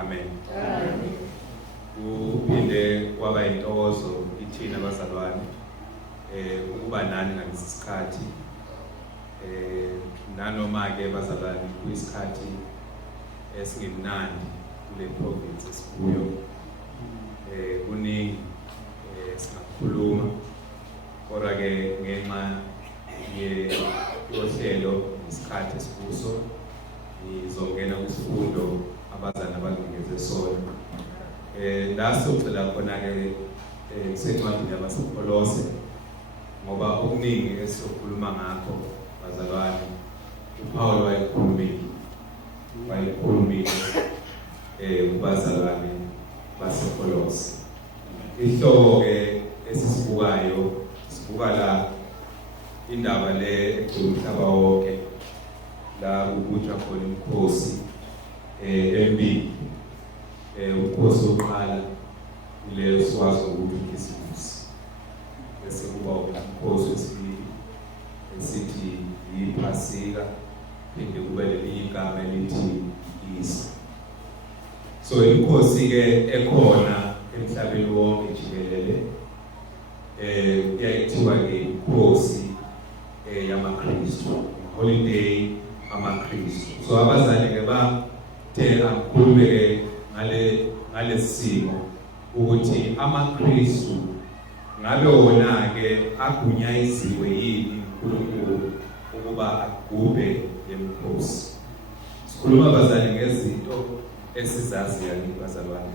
Amen. Uphinde kwaba intokozo ithina abazalwane ukuba nani ngalesi sikhathi nanoma ke bazalwane kuyisikhathi esingemnandi kule province esikuyo kuningi singakhuluma kodwa ke ngenxa yohlelo isikhathi esikuso ngizongena kwisifundo abazana abanginikeze sona ndasocela khona ke sencwadini yabaseKolose ngoba okuningi esizokhuluma ngakho bazalwane uPaul wayekhulumile kubazalwane baseKolose. Ihloko ke esisibukayo sibuka la indaba le egcwele umhlaba wonke la ukutha khona imikhosi emibili. Umkhosi wokuqala ile sikwazi ukuthi ikhisimusi bese kuba umkhosi wesibili esithi iPhasika phinde kube lelinye igama elithi Easter. So imikhosi ke ekhona emhlabeni wonke jikelele kuyithiwa ke imikhosi yamaKristu, holiday amaKristu. So abazali ke bathe akukhulume ke ngalesimo ukuthi amaKristu ngabe wona ke agunyaziwe yini uNkulunkulu ukuba agubhe lemikhosi. Sikhuluma abazali ngezinto esizaziyo bazalwane.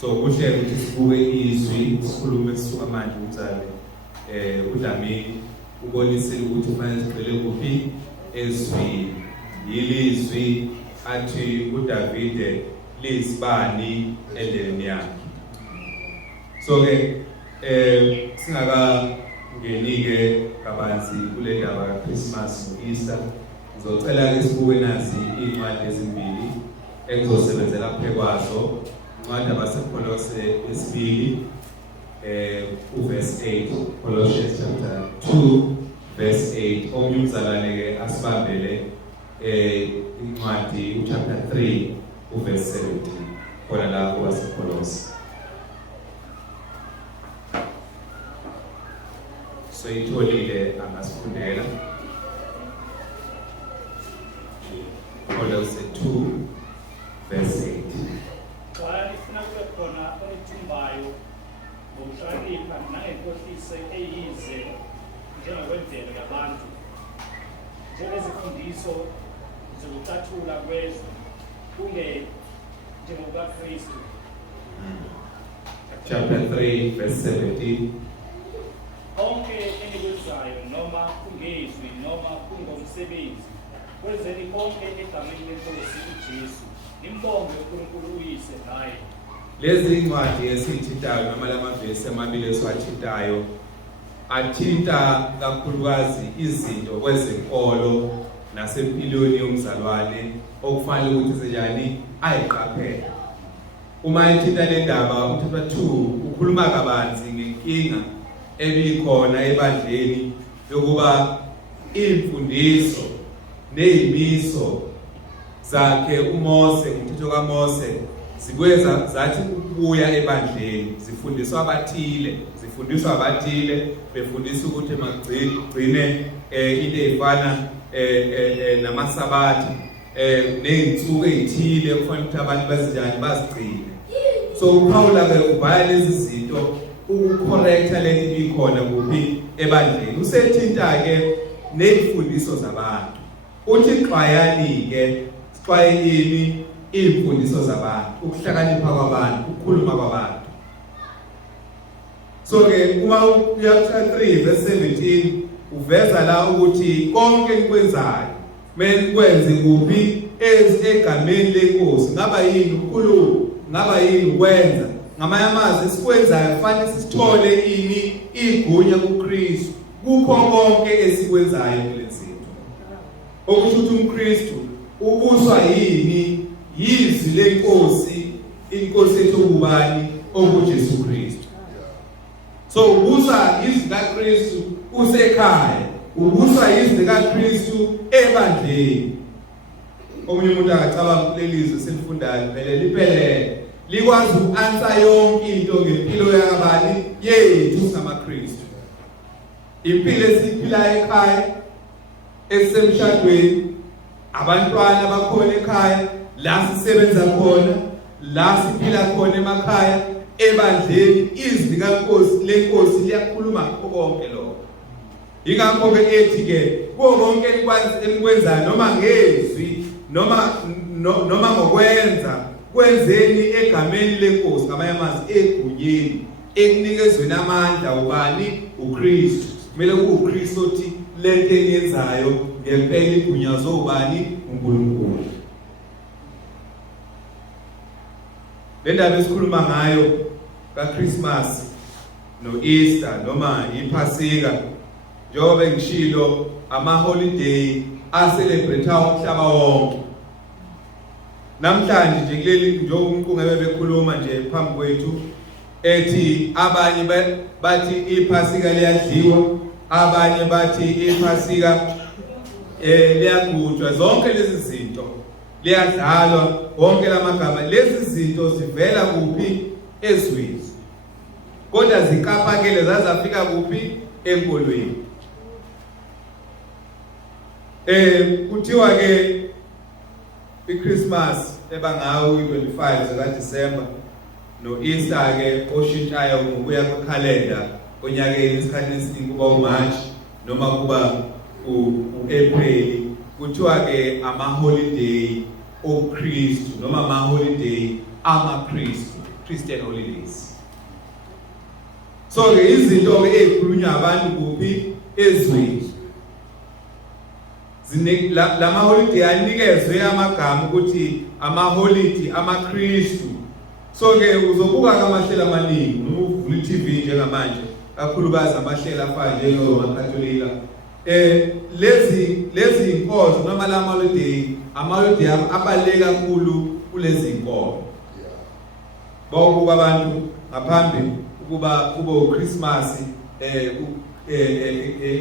So kuhle ukuthi sibuke izwi sikhulume sisuka manje umzali uDlamini ubonisile ukuthi kufanele sigcile kuphi ezwini. Yilizwi athi uDavide lizibani endleleni yakhe. So ke singakangeni ke kabanzi kule ndaba kaChristmas noEaster ngizocela ke sibuke nazi incwadi ezimbili engizosebenzela phe kwazo. Incwadi yabaseKolose esibili uverse 8, Colossians chapter 2 verse 8. Omunye umzalwane ke asibambele incwadi chapter 3 uverse 17 khona la kwaseKolose. So itholile angasifundela Kolose 2 verse 8. Xa ifuna kube khona olithumbayo ngokuhlakanipha nangenkohlise eyize njengokwemvelo yabantu njengezifundiso zokucathula kwezwe njengokukaKristu. Chapter 3 verse 17. Konke enikwenzayo noma kungezwi noma kungomsebenzi kwenzeni konke egameni leNkosi uJesu nimbonge uNkulunkulu uyise naye. Lezi incwadi esithitayo noma lamavesi amabili esiwathitayo athinta kakhulukazi izinto kwezenkolo nasempilweni yomzalwane okufanele ukuthi senjani ayiqaphele. Uma ethinta le ndaba uThixo 2 ukhuluma kabanzi ngenkinga ebikhona ebandleni yokuba imfundiso nezimiso zakhe uMose ngomthetho kaMose zikweza zathi ukubuya ebandleni zifundiswa abathile befundisa ukuthi magcine into efana namasabathi nezinsuku ezithile kufanele ukuthi abantu bazinjani bazigcine. So uPaul ke ubhala lezi zinto ukucorrecta lento ibikhona kuphi ebandleni. Usethinta ke nezifundiso zabantu. Uthi xwayani ke sixwayeni imfundiso zabantu, ukuhlakanipha kwabantu, ukukhuluma kwabantu. So ke uma uyakuthi 3 verse 17 uveza la ukuthi konke enikwenzayo kumele kwenze kuphi egameni leNkosi. Ngaba yini ukukhuluma, ngaba yini ukwenza, ngamanye amazwi esikwenzayo kufanele sithole ini igunya kuKristu kukho konke esikwenzayo kulezinto. Okusho ukuthi uMkristu ubuswa yini yizwi leNkosi, iNkosi ethu ubani okuJesu Kristu. So ubusa izwi kaKristu usekhaya, ubuswa izwi kaKristu ebandleni. omunye umuntu angacabanga kulelizwe selifundayo phela liphelele likwazi uku-answer yonke into ngempilo yakabani yethu singamaKristu. Impilo esiphilayo ekhaya esemshadweni, abantwana abakhona ekhaya, la sisebenza khona, la siphila khona emakhaya, ebandleni, izwi likaNkosi lenkosi liyakhuluma ngakho konke lokho. Ingakho ke ethi ke konke enikwenzayo noma ngezwi noma ngokwenza kwenzeni egameni lenkosi, ngamanye amazwi egunyeni ekunikezweni amandla ubani uKristu. Kumele kuUKristu othi lento eniyenzayo ngempela igunyazwe ubani uNkulunkulu. Le ndaba esikhuluma ngayo kaChristmas noEaster noma iPhasika, njengoba ngishilo ama-holiday acelebrate umhlaba wonke. Namhlanje nje kuleli njengoba umqungebe bekhuluma nje phambi kwethu ethi abanye bathi iPhasika liyadliwa, abanye bathi iPhasika liyagujwa. Zonke lezi zinto liyadlalwa, wonke lamagama, lezi zinto zivela kuphi? Ezweni. Kodwa zikapakele zazafika kuphi? Enkolweni. Kuthiwa ke iChristmas ebangawo i-25 zikaDisemba noEaster ke oshintshayo ngokuya kwekhalenda onyakeni isikhathi esiningi kuba uMarch noma kuba uApril, kuthiwa ke ama-holiday oKristu noma ama-holiday amaKristu, Christian holidays. So ke izinto ke ezikhulunywa abantu kuphi? Ezweni. Lama holiday anikezwe amagama ukuthi ama-holiday amaKristu. So ke uzobuka amahlela amaningi noma uvula iTV njengamanje, kakhulukazi amahlela afana njengomaKatolika. Lezi inkonzo noma la holiday, ama-holiday abaluleke kakhulu kulezi inkonzo. Babuka abantu ngaphambi ukuba kube uChristmas,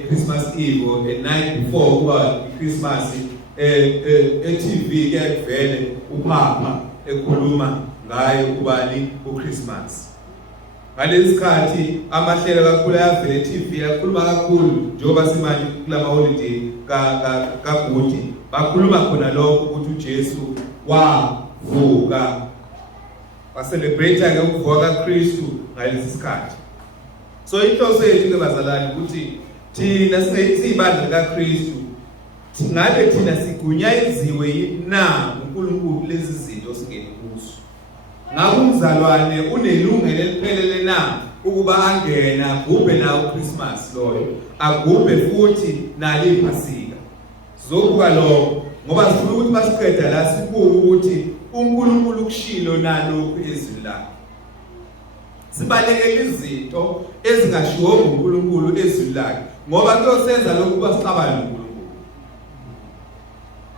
Christmas Eve or a night before kuba Christmas, e-TV kuyavele uPapa ekhuluma ngayo kubani uChristmas. Ngalesi sikhathi amahlelo kakhulu ayavela eTV akhuluma kakhulu njengoba simanje kulama holiday kaBhuti bakhuluma khona lokho ukuthi uJesu wavuka, baselebrate ke ukuvuka kaKristu ngalesi sikhathi. So inhloso yethu ke bazalwane ukuthi thina siyibandla likaKristu, ngabe thina sigunyaziwe na uNkulunkulu lezi zinto singene kuzo. Ngabe umzalwane unelungelo eliphelele na ukuba angena agubhe na uChristmas loyo, agubhe futhi nale iPhasika? Zobuka lokho ngoba sifuna ukuthi basiqeda la sibuke ukuthi uNkulunkulu kushilo nalokho ezwi lakhe. Sibalekele izinto ezingashiwo uNkulunkulu ezwi lakhe ngoba kuyosenza lokho kuba sixabane uNkulunkulu.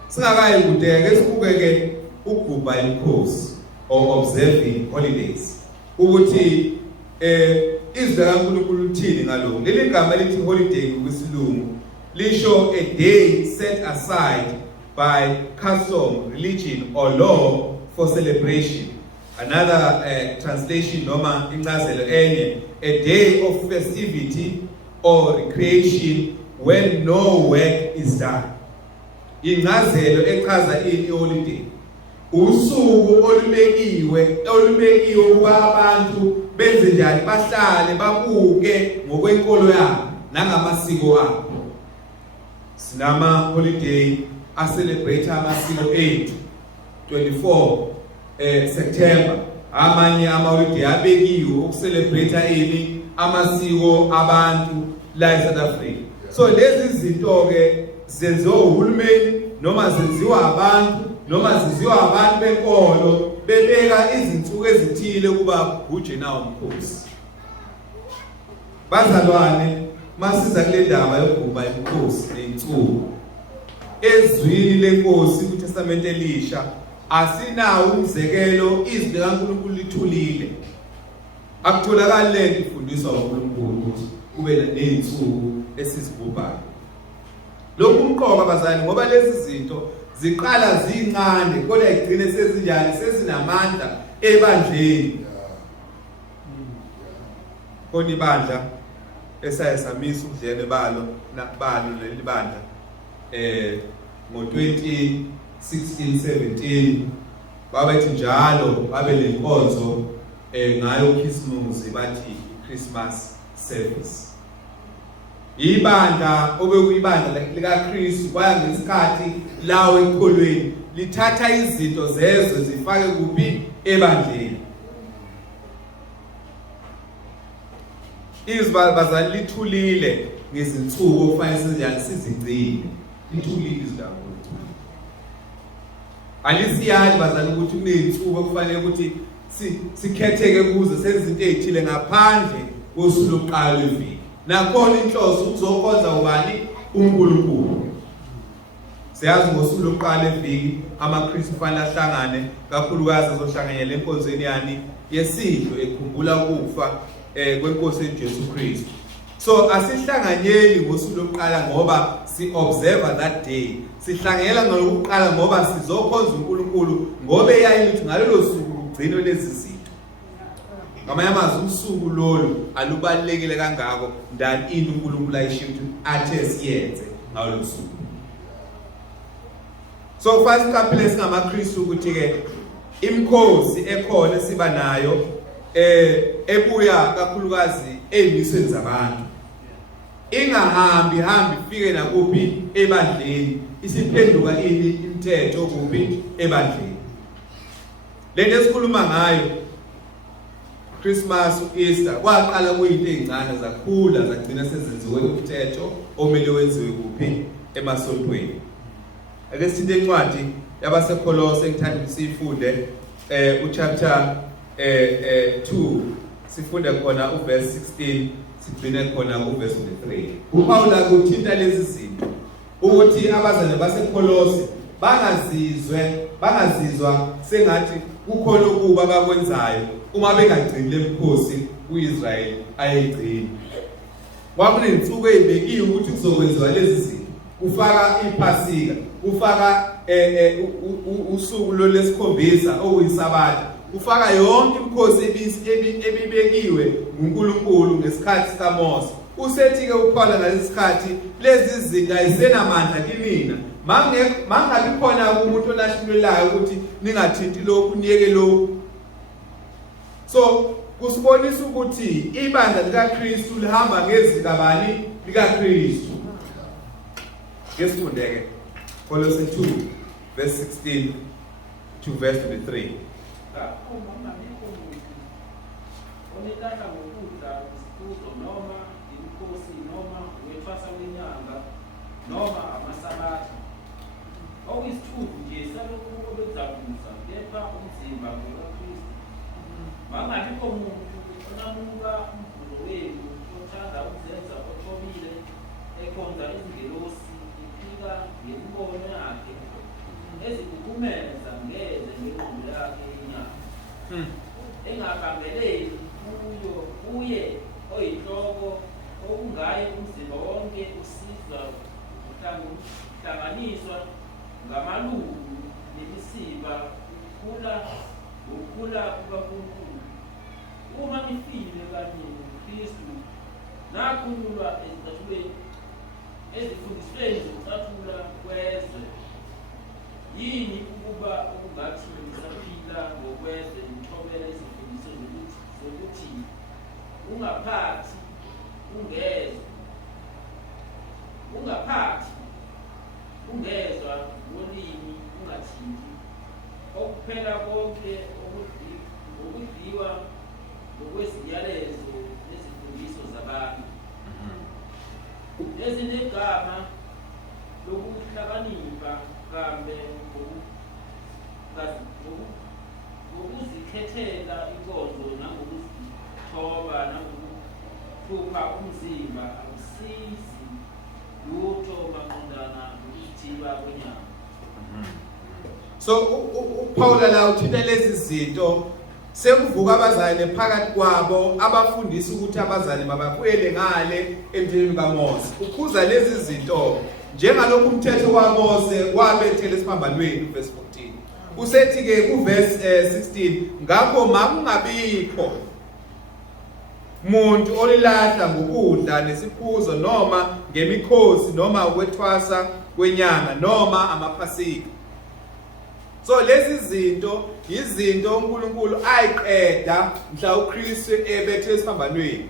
Singakayi kude ke sibuke ke ukugubha inkosi or observing holidays ukuthi izwi likaNkulunkulu lithini ngalokho. Leli gama lithi holiday ngokwesilungu lisho a day set aside by custom, religion or law for celebration. Another translation noma incazelo enye, a day of festivity or recreation when no work is done. Incazelo echaza ini holiday? Usuku olubekiwe ukuba abantu benze njani, bahlale babuke ngokwenkolo yabo nangamasiko abo. Sinama holiday acelebrate amasiko ethu 24 September, amanye ama-holiday abekiwe ukucelebrate ini amasiko abantu la eSouth Africa. So lezi zinto ke zenziwa uhulumeni noma zenziwa abantu noma zenziwa abantu benkolo bebeka izinsuku ezithile kuba kuje nawo umkhosi. Bazalwane, masiza kule ndaba yokugubha imikhosi ney'nsuku ezwini lenkosi kuTestament Elisha, asinawo umzekelo izwi likaNkulunkulu lithulile. Akutholakali lento ifundiswa uNkulunkulu ukuthi kube ney'nsuku esizigubhayo. Lokhu umqoka bazalwane ngoba lezi zinto ziqala zincane kodwa igcine sezinjani sezinamandla ebandleni. Khona ibandla esayesamisa udlele balo leli bandla ngo-2016-17 babethi njalo babe lenkonzo ngayo uKhisimusi bathi Christmas service. Ibandla obekuyibandla likaKristu kwaya ngesikhathi lawo ekholweni lithatha izinto zezwe zifake kuphi ebandleni. Izibazali lithulile ngezinsuku okufanele sinjani sizigcine. Lithulile izindaba. Alisiyali bazali ukuthi kuneyinsuku okufanele ukuthi sikhetheke kuze senze izinto ezithile ngaphandle kosuku lokuqala lweviki. Nakhona inhloso ukuzokhonza ubani? uNkulunkulu. Siyazi ngosuku lokuqala lweviki amaKristu kufanele ahlangane kakhulukazi azohlanganyela enkonzweni yani yesidlo ekhumbula ukufa kwenkosi uJesu Kristu. So asihlanganyeli ngosuku lokuqala ngoba si-observe that day. Sihlanganyela ngalokuqala ngoba sizokhonza uNkulunkulu ngoba eyayini ukuthi ngalelo suku kugcinwe lezi zinto. Ngamanye amazwi usuku lolu alubalekile kangako ndani ini uNkulunkulu ayishiya ukuthi athe siyenze ngalolu suku. So first couple esingamaKristu ukuthi ke imkhosi ekhona esiba nayo ebuya kakhulukazi ezimisweni zabantu. Ingahambi ifike nakuphi ebandleni isiphenduka ini imithetho kuphi ebandleni. Lento esikhuluma ngayo Christmas Easter kwaqala kuyinto ezincane zakhula zagcina sezenziwe umthetho omele wenziwe kuphi emasontweni. Ake sithe incwadi yabaseKolose ngithanda ukusifunde uchapter 2 sifunde khona uverse 16 sigcine khona uverse 3. uPaul akuthinta lezi zinto ukuthi abazali baseKolose bangazizwa sengathi kukhona ukuba bakwenzayo uma bengagcini lemkhosi uIsrael ayigcina. Kwakunensuku ezibekiwe ukuthi kuzokwenziwa lezi zinto. Kufaka iPhasika, kufaka usuku lwesikhombisa okuyisabatha, kufaka yonke imikhosi ebibekiwe uNkulunkulu ngesikhathi sikaMose. Usethi ke uPaul ngalesi sikhathi lezi zinto ayisenamandla kinina. Mangabi khona umuntu olahlulelayo ukuthi ningathinti lokhu niyeke lokhu. So kusibonisa ukuthi ibandla likaKristu lihamba ngezigabani likaKristu. Yesifundeke Kolose 2 verse 16 to verse 23. Engakambeleli kuye oyinhloko okungaye umzimba wonke usizwa uhlanganiswa ngamalungu nemisipha ukukhula kukaNkulunkulu. Uma nifile kanye noKristu nakhululwa ezifundisweni zokucathula kwezwe, yini ukuba okungathi nisaphila ngokwezwe nithobela izifundiso zokuthi ungaphathi ungezwa ngolimi ungathinti okuphela konke okudliwa ngokweziyalezo nezifundiso zabantu ezinegama lokuhlakanipha kambe ngokuzikhethela inkonzo nangokuzithoba nangokuhlupha umzimba akusizi lutho maqondana nokuzithiba kwenyama. So uPaul la uthinta lezi zinto sekuvuka abazali phakathi kwabo abafundisa ukuthi abazali mabafuyele ngale emthethweni kaMose. Ukhuza lezi zinto njengalokhu umthetho kaMose wabethela esiphambanweni verse 14. Usethi ke ku verse 16 ngakho makungabikho muntu olilahla ngokudla nesiphuzo noma ngemikhosi noma ukwethwasa kwenyanga noma amaphasika. So lezi zinto izinto uNkulunkulu ayiqeda mhla uKristu ebethe esiphambanweni.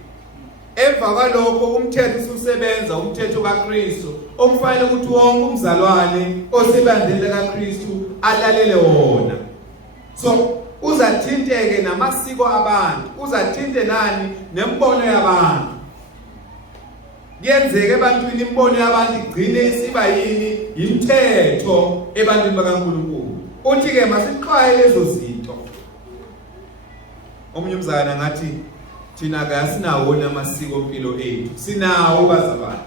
Emva kwalokho umthetho ususebenza umthetho kaKristu okufanele ukuthi wonke umzalwane osebandleni kaKristu alalele wona. So uzathinteke namasiko abantu, uzathinte nani nembono yabantu. Kuyenzeka ebantwini imbono yabantu igcine isiba yini imithetho ebantwini bakaNkulunkulu. Uthi ke masixwaye lezo zinto. Omunye umzana ngathi thina kasinawo amasiko empilo ethu. Sinawo bazalwane.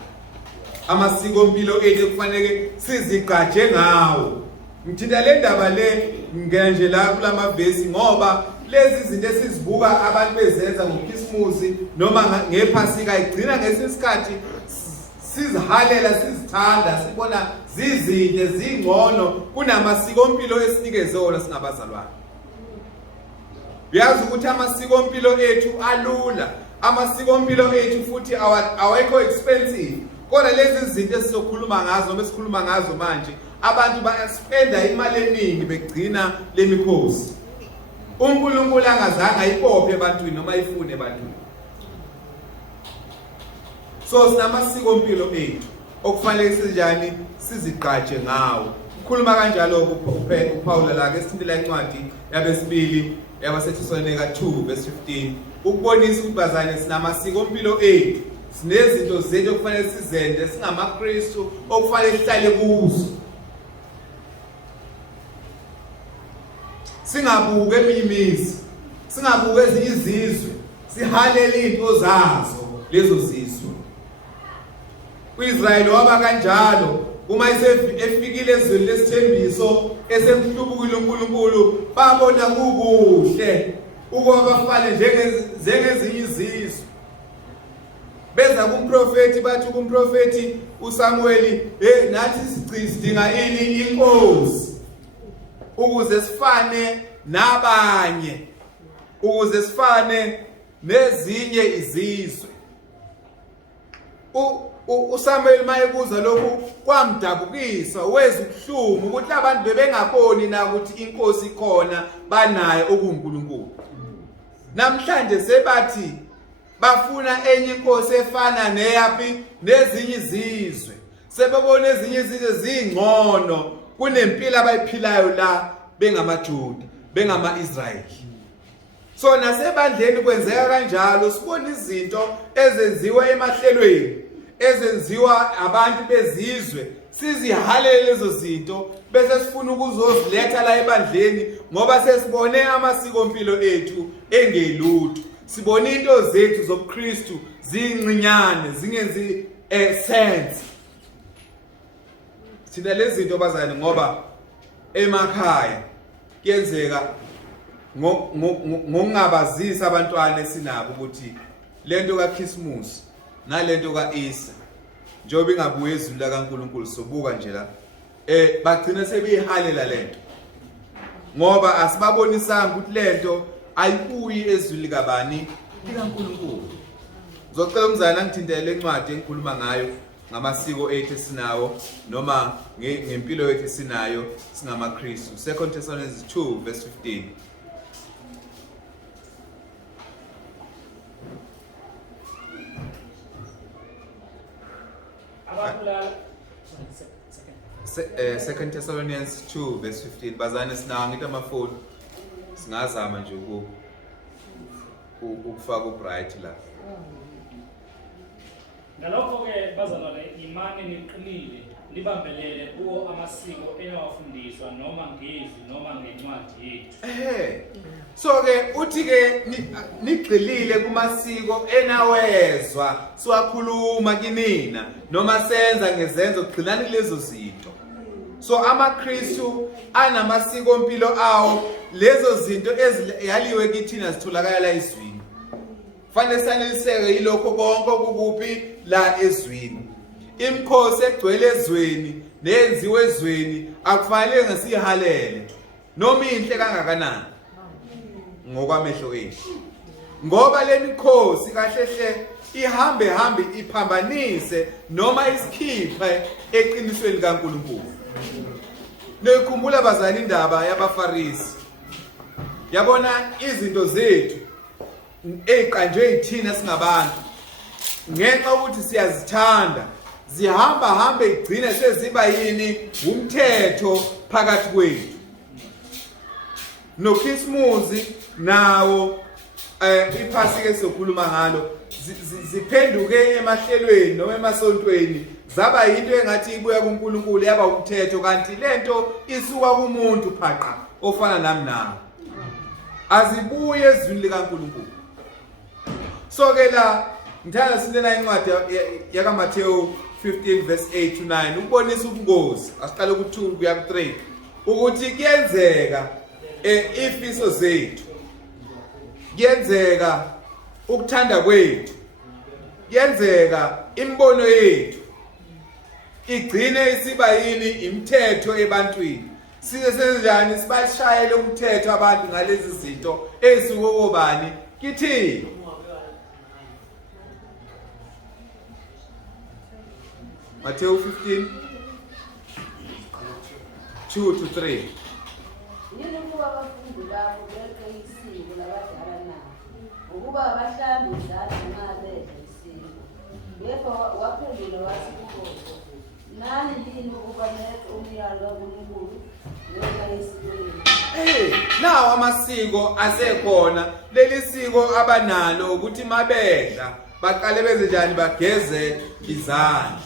Amasiko empilo ethu kufanele sizigcaje ngawo. Ngithinta le ndaba le ngenje la kulamavesi ngoba lezi zinto esizibuka abantu bezenza ngoKhisimusi noma ngephasika igcina ngesikhathi sizihalela sizithanda sibona zizinde zingcono kunamasiko empilo esinikezona singabazalwane. Uyazi ukuthi amasiko empilo ethu alula, amasiko empilo ethu futhi awekho expensive. Kodwa lezi zinto esizokhuluma ngazo noma esikhuluma ngazo manje abantu bayaspenda imali eningi begcina lemikhosi. uNkulunkulu angazange ayibophe ebantwini noma ayifune ebantwini. So sinamasiko empilo ethu okufanele sinjani sizigqaje ngawo. Ukhuluma kanjalo uPaul la ke sithintela incwadi yabesibili yabaseThesalonika 2 verse 15 ukubonisa ukuthi bazane sinamasiko empilo ethu. Sinezinto zethu okufanele sizenze singamaKristu okufanele sihlale kuzo. Singabuke emimizi, singabuke ezinye izizwe, sihalele into zazo lezo zizwe. uIsrael waba kanjalo uma efikile ezweni lesithembiso esemhlubukile uNkulunkulu babona kukuhle ukuba bafane njengezinye izizwe. Beza kumprofeti bathi kumprofeti uSamuel nathi sidinga ini inkosi ukuze sifane nabanye, ukuze sifane nezinye izizwe. uSamuel mayebuza lokhu kwamdabukisa weza ubuhlungu ukuthi abantu bebengaboni na ukuthi inkosi ikhona banayo okuNkulunkulu. Namhlanje sebathi bafuna enye inkosi efana neyapi nezinye izizwe. Sebebona ezinye izizwe zingcono kunempilo abayiphilayo la bengamaJuda, bengamaIsrayeli. So nasebandleni kwenzeka kanjalo sibona izinto ezenziwa emahlelweni, ezenziwa abantu bezizwe, sizihalele lezo zinto bese sifuna ukuzoziletha la ebandleni ngoba sesibone amasiko empilo ethu engelutho. Sibone into zethu zobuKristu zincinyane zingenzi sense. Sina lezi zinto bazane ngoba emakhaya kuyenzeka ngokungabazisa abantwana esinabo ukuthi lento kaKhisimusi nalento kaEaster njengoba ingabuye ezulu lakaNkulunkulu sobuka nje la bagcina sebeyihalela lento ngoba asibabonisanga ukuthi lento ayikuyi ezulu likabani likaNkulunkulu. Ngizocela umzana ngithintele incwadi engikhuluma ngayo ngamasiko ethu esinawo noma ngempilo yethu esinayo singamaKristu. 2 Thessalonians 2 verse 15. Second Thessalonians 2 verse 15. Bazane sinawo ngithi amafoni singazama nje ukufaka uBrite la. Ngalokho ke bazalwane imani niqinile libambelele kuwo amasiko enawafundiswa noma ngezwi noma ngencwadi yethu. So ke uthi ke nigxilile kumasiko enawezwa siwakhuluma kinina noma senza ngezenzo gcinani lezo zinto. So amaKristu anamasiko empilo awo lezo zinto eziyaliwe kithina zitholakala la ezwini. Fanele saneliseke yilokho konke okukuphi la ezwini. imikhosi egcwele ezweni neyenziwe ezweni akufanele ngesihalele noma inhle kangakanani ngokwamehlo ethu, ngoba le mikhosi kahle hle ihambe iphambanise noma isikhiphe eqinisweni kaNkulunkulu. Nikhumbula bazali indaba yabaFarisi. Yabona izinto zethu eziqanjwe yithina singabantu ngenxa ukuthi siyazithanda zihamba igcine seziba yini umthetho phakathi kwethu. NoKhisimusi nawo iphasika esikhuluma ngalo ziphenduke emahlelweni noma emasontweni zaba into engathi ibuya kuNkulunkulu yaba umthetho, kanti lento isuka kumuntu phaqa ofana nami nawe, azibuye ezwini likaNkulunkulu. So ke la ngithanda sindena incwadi yakaMathewu 15 verse 8 to 9 ukubonisa ubungozi. Asiqale ku2 kuya ku3 ukuthi kuyenzeka ifiso zethu, kuyenzeka ukuthanda kwethu, kuyenzeka imbono yethu igcine isiba yini imithetho ebantwini. Size senjani sibashayele umthetho abantu ngalezi zinto ezikobani kithi. Mathewu 15 2 to 3. Yini kuba abafundi labo beke isiko labadala na ukuba abahlambi izandla nxa bedla isiko. Yebo waphendula wathi kubo, nani yini ukuba nethe umyalo kaNkulunkulu ngenxa yesikweni. Nawo amasiko asekhona, leli siko abanalo ukuthi mabedla baqale benze njani, bageze izandla.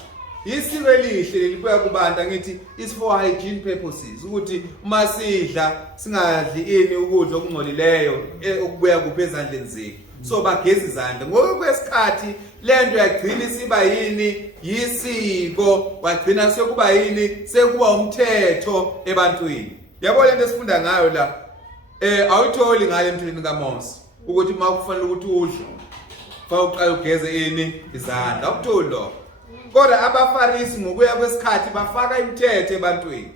Isiko elihle lelibuya kubantu ngithi is for hygiene purposes, ukuthi uma sidla singadli ini ukudla okungcolileyo okubuya kuphe ezandleni zethu. So bageza izandla. Ngokwesikhathi lento yagcina isiba yini yisiko, wagcina sekuba yini sekuba umthetho ebantwini. Yabo lento esifunda ngayo la awutholi ngale emthethweni kaMose ukuthi uma kufanele ukuthi udle fanele uqale ugeze ini izandla, awutholi lo. Kodwa abaFarisi ngokuya kwesikhathi bafaka imithetho ebantwini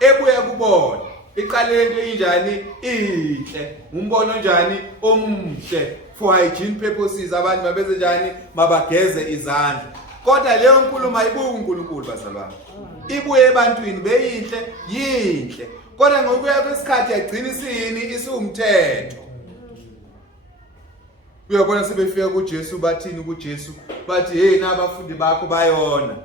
ebuya kubona, iqale lento injani inhle, umbono njani omuhle, for hygiene purposes abantu mabenze njani, mabageze izandla. Kodwa leyo nkulumo ayibuyi kuNkulunkulu bazalwane, ibuye ebantwini beyinhle yinhle, kodwa ngokuya kwesikhathi yagcina isiyini isiwumthetho. Uyabona sebefika kuJesu bathini kuJesu, bathi hey nabafundi bakho bayona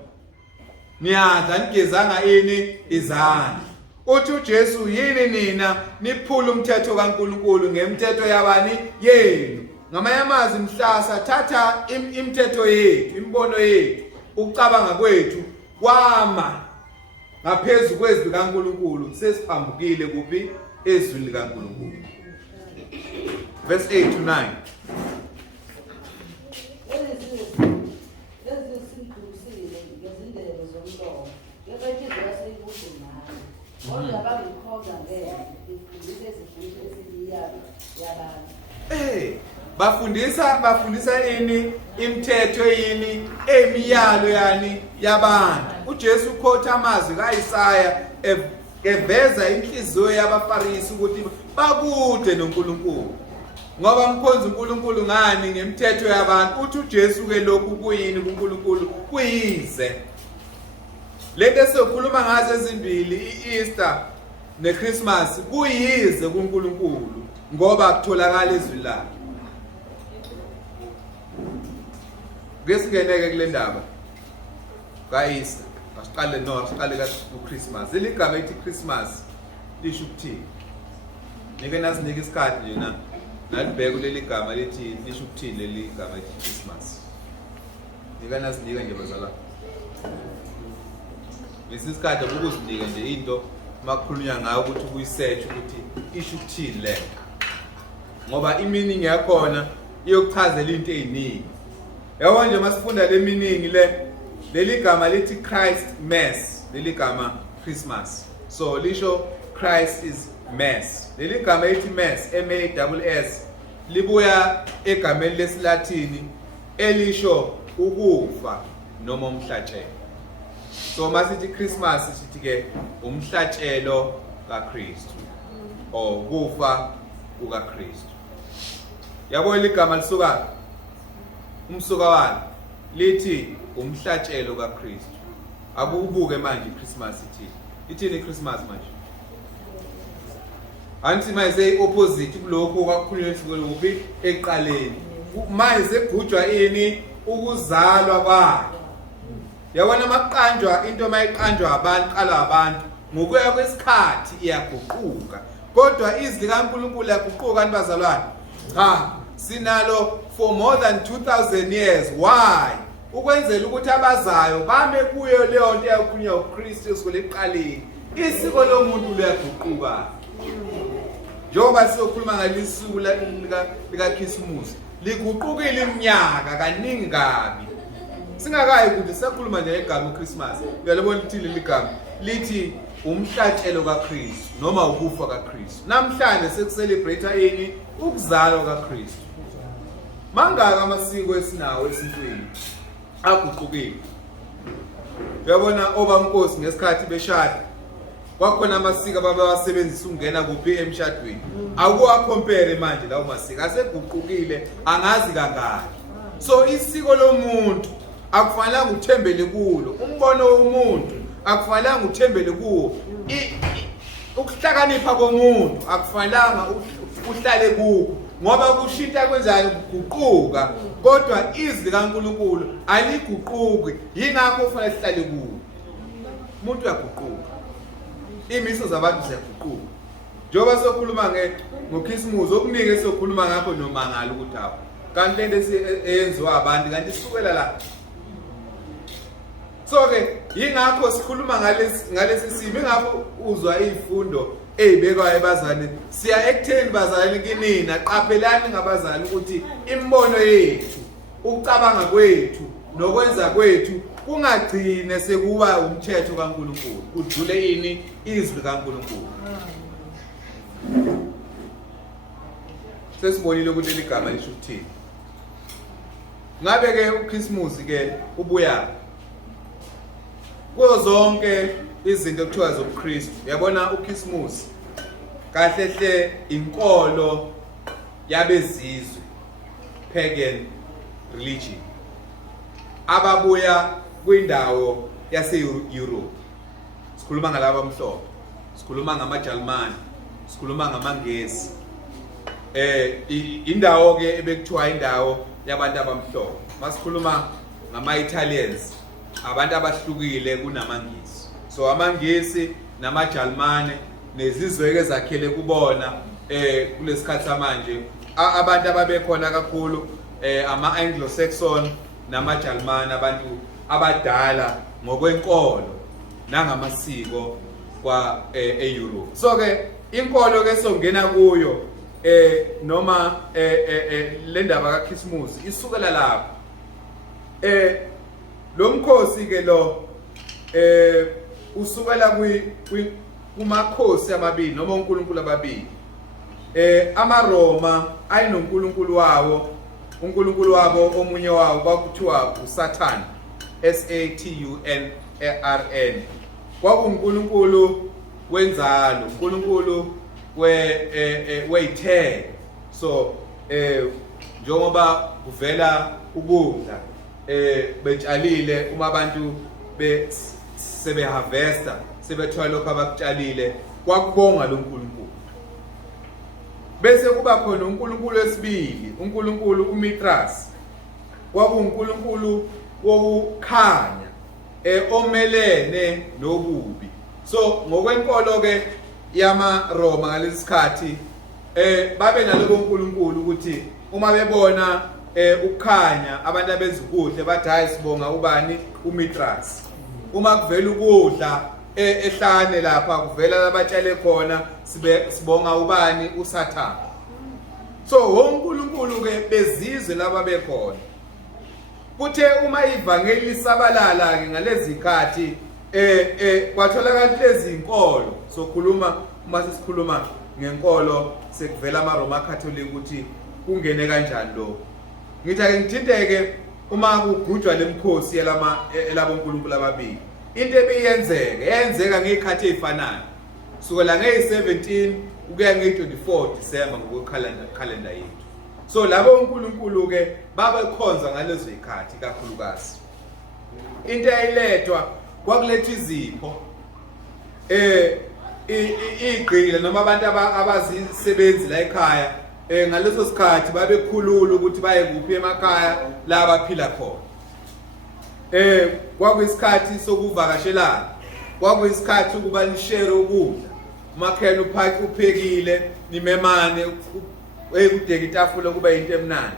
niyadla nigezanga ini izandla. Uthi uJesu yini nina niphula umthetho kaNkulunkulu ngemithetho yabani yenu. Ngamanye amazwi mhlasa thatha imithetho yethu, imbono yethu, ukucabanga kwethu kwama ngaphezulu kwezwi kaNkulunkulu, sesiphambukile kuphi ezwini likaNkulunkulu. Verse 8 to 9. Bafundisa ini imithetho yini emiyalo yani yabantu. uJesu ukhotha amazwi kaIsaya eveza inhliziyo yabaFarisi ukuthi bakude noNkulunkulu ngoba mkhonza uNkulunkulu ngani ngemithetho yabantu. Uthi uJesu ke lokhu kuyini kuNkulunkulu, kuyize. Lento sokhuluma ngazo ezimbili, iEaster neChristmas, kuyize kuNkulunkulu ngoba kutholakala izwi lakhe. Ngesingeneke kule ndaba kaEaster, asiqale kuChristmas. Iligama ethi Christmas lisho ukuthini? Ngeke nasinike isikhathi nje na nalibheka leli gama lithi lisho ukuthini leli gama ethi Christmas. Ngeke nasinike nje bazala. Ngesikhathi ukuzinike nje into makukhulunywa ngayo ukuthi kuyisearch ukuthi isho ukuthini le. Ngoba i-meaning yakhona iyokuchazela into eziningi. Yabo nje masifunda le meaning leli gama lithi Christ Mass, leli gama Christmas. So lisho Christ is Mass. Leli gama lithi Mass, M-A-S-S, libuya egameni lesiLatini elisho ukufa noma umhlatshelo. So masithi Christmas sithi ke umhlatshelo kaKristu or kufa kukaKristu. Yabona igama lisuka umsuka walo lithi umhlatshelo kaKristu. Akubuke manje iChristmas ithini iChristmas manje? Anti manje opposite kuloko kwakhulunywa kuphi eqaleni. Manje segujwa ini ukuzalwa kwakhe. Yabona maqanjwa into mayiqanjwa abantu qala abantu ngokuya kwesikhathi iyaguquka. Kodwa izwi likaNkulunkulu liyaguquka nibazalwane. Cha, sinalo for more than 2000 years. Why? Ukwenzela ukuthi abazayo bame kuyo leyo nto yakhulunywa uKristu esikuleqaleni. Isiko lomuntu liyaguquka. Njengoba siyokhuluma ngalisuku likaKhisimusi, liguqukile iminyaka kaningi kabi. Singakayi ukuthi siyakhuluma nje ngegama uChristmas. Uyalibona lithini ligama? Lithi umhlatshelo kaKristu noma ukufa kaKristu. Namhlanje sekucelebrate ini ukuzalwa kaKristu. Mangaka amasiko esinawo esintweni aguqukile. Uyabona obamnkosi ngesikhathi beshada kwakhona amasiko ababawasebenzisa ungena kuphi emshadweni. Akuwa-compare manje lawo masiko aseguqukile angazi kangaki. So isiko lomuntu akufanelanga uthembele kulo. Umbono womuntu akufanelanga uthembele kuwo. Ukuhlakanipha komuntu akufanelanga uhlale kuwo ngoba kushintsha kwenzani ukuguquka. Kodwa izwi likaNkulunkulu aliguquki. Yingakho kufanele sihlale kuwo. Umuntu uyaguquka. Imiso zabantu ziyaguquka. Njengoba sokhuluma ngoKhisimusi okuningi sokhuluma ngakho nomangala ukuthi apho. Kanti lento eyenziwa abantu kanti sisukela la. So ke yingakho sikhuluma ngalesi simo. Ingakho uzwa izifundo ezibekwayo ebazali. Siya ekutheni bazali kinina qaphelani ngabazali ukuthi imbono yethu, ukucabanga kwethu nokwenza kwethu kungagcine sekuba umthetho kaNkulunkulu. Kudlule ini izwi kaNkulunkulu. Sesibonile ukuthi ligama lisho ukuthini. Ngabe ke uChristmas ke ubuya kuzo zonke izinto ekuthiwa zobuKristu. Uyabona uChristmas kahle hle inkolo yabezizwe, pagan religion, ababuya kwindawo yase-Europe. Sikhuluma ngalabo amhlophe, sikhuluma ngamaJalimani, sikhuluma ngamaNgesi. Indawo ke ebekuthiwa indawo yabantu abamhlophe. Masikhuluma ngama-Italians, abantu abahlukile kunamaNgisi. So amaNgisi namaJalimane nezizwe ezakhele kubona kulesikhathi samanje abantu ababekhona kakhulu ama-Anglo-Saxon namaJalimane, abantu abadala ngokwenkolo nangamasiko kwa e-Europe. So ke inkolo ke songena kuyo noma le ndaba kaChristmas isukela lapho. Lo mkhosi ke lo usukela kumakhosi amabili noma uNkulunkulu ababili. AmaRoma ayinonkulunkulu wawo, uNkulunkulu wabo omunye wawo kwakuthiwa uSatan, SATUNRN. Kwakunkulunkulu wenzalo, uNkulunkulu weyithelo. So njengoba kuvela ukudla betshalile, uma abantu sebeharvesta sebethola lokho abakutshalile kwakubonga lo uNkulunkulu. Bese kuba khona uNkulunkulu wesibili, uNkulunkulu uMithras. KwakuNkulunkulu wokukhanya omelene nobubi. So ngokwenkolo ke yamaRoma ngalesikhathi babe nalobo uNkulunkulu ukuthi uma bebona ukukhanya abantu abenza ukudla bathi hayi sibonga ubani uMithras. Uma kuvela ukudla ehlane lapha kuvela labatshale khona sibonga ubani uSatan. So uNkulunkulu ke bezizwe laba bekhona. Kuthe uma ivangeli lisabalala ke ngalezi zikhathi kwatholakala lezi inkolo. So khuluma uma sisikhuluma ngenkolo sekuvela amaRoma Catholic ukuthi kungene kanjani lo. Ngithi ake ngithinteke uma kugujwa lemkhosi elabo uNkulunkulu ababili. into yenzeka ngekhathi ezifanayo sukela nge17 ukuya nge24 December ngokukhalenda yethu. So labo uNkulunkulu ke babekhonza ngalezo zikhathi kakhulukazi. Into eyilethwa kwakuletha izipho igqile noma abantu abazisebenzi la ekhaya ngaleso sikhathi babekhulula ukuthi baye kuphi emakhaya la abaphila khona. Kwakuyisikhathi sokuvakashelana, kwakuyisikhathi ukuba nishare ukudla, umakhela uphekile nimemane ekudeka itafula kuba into emnandi.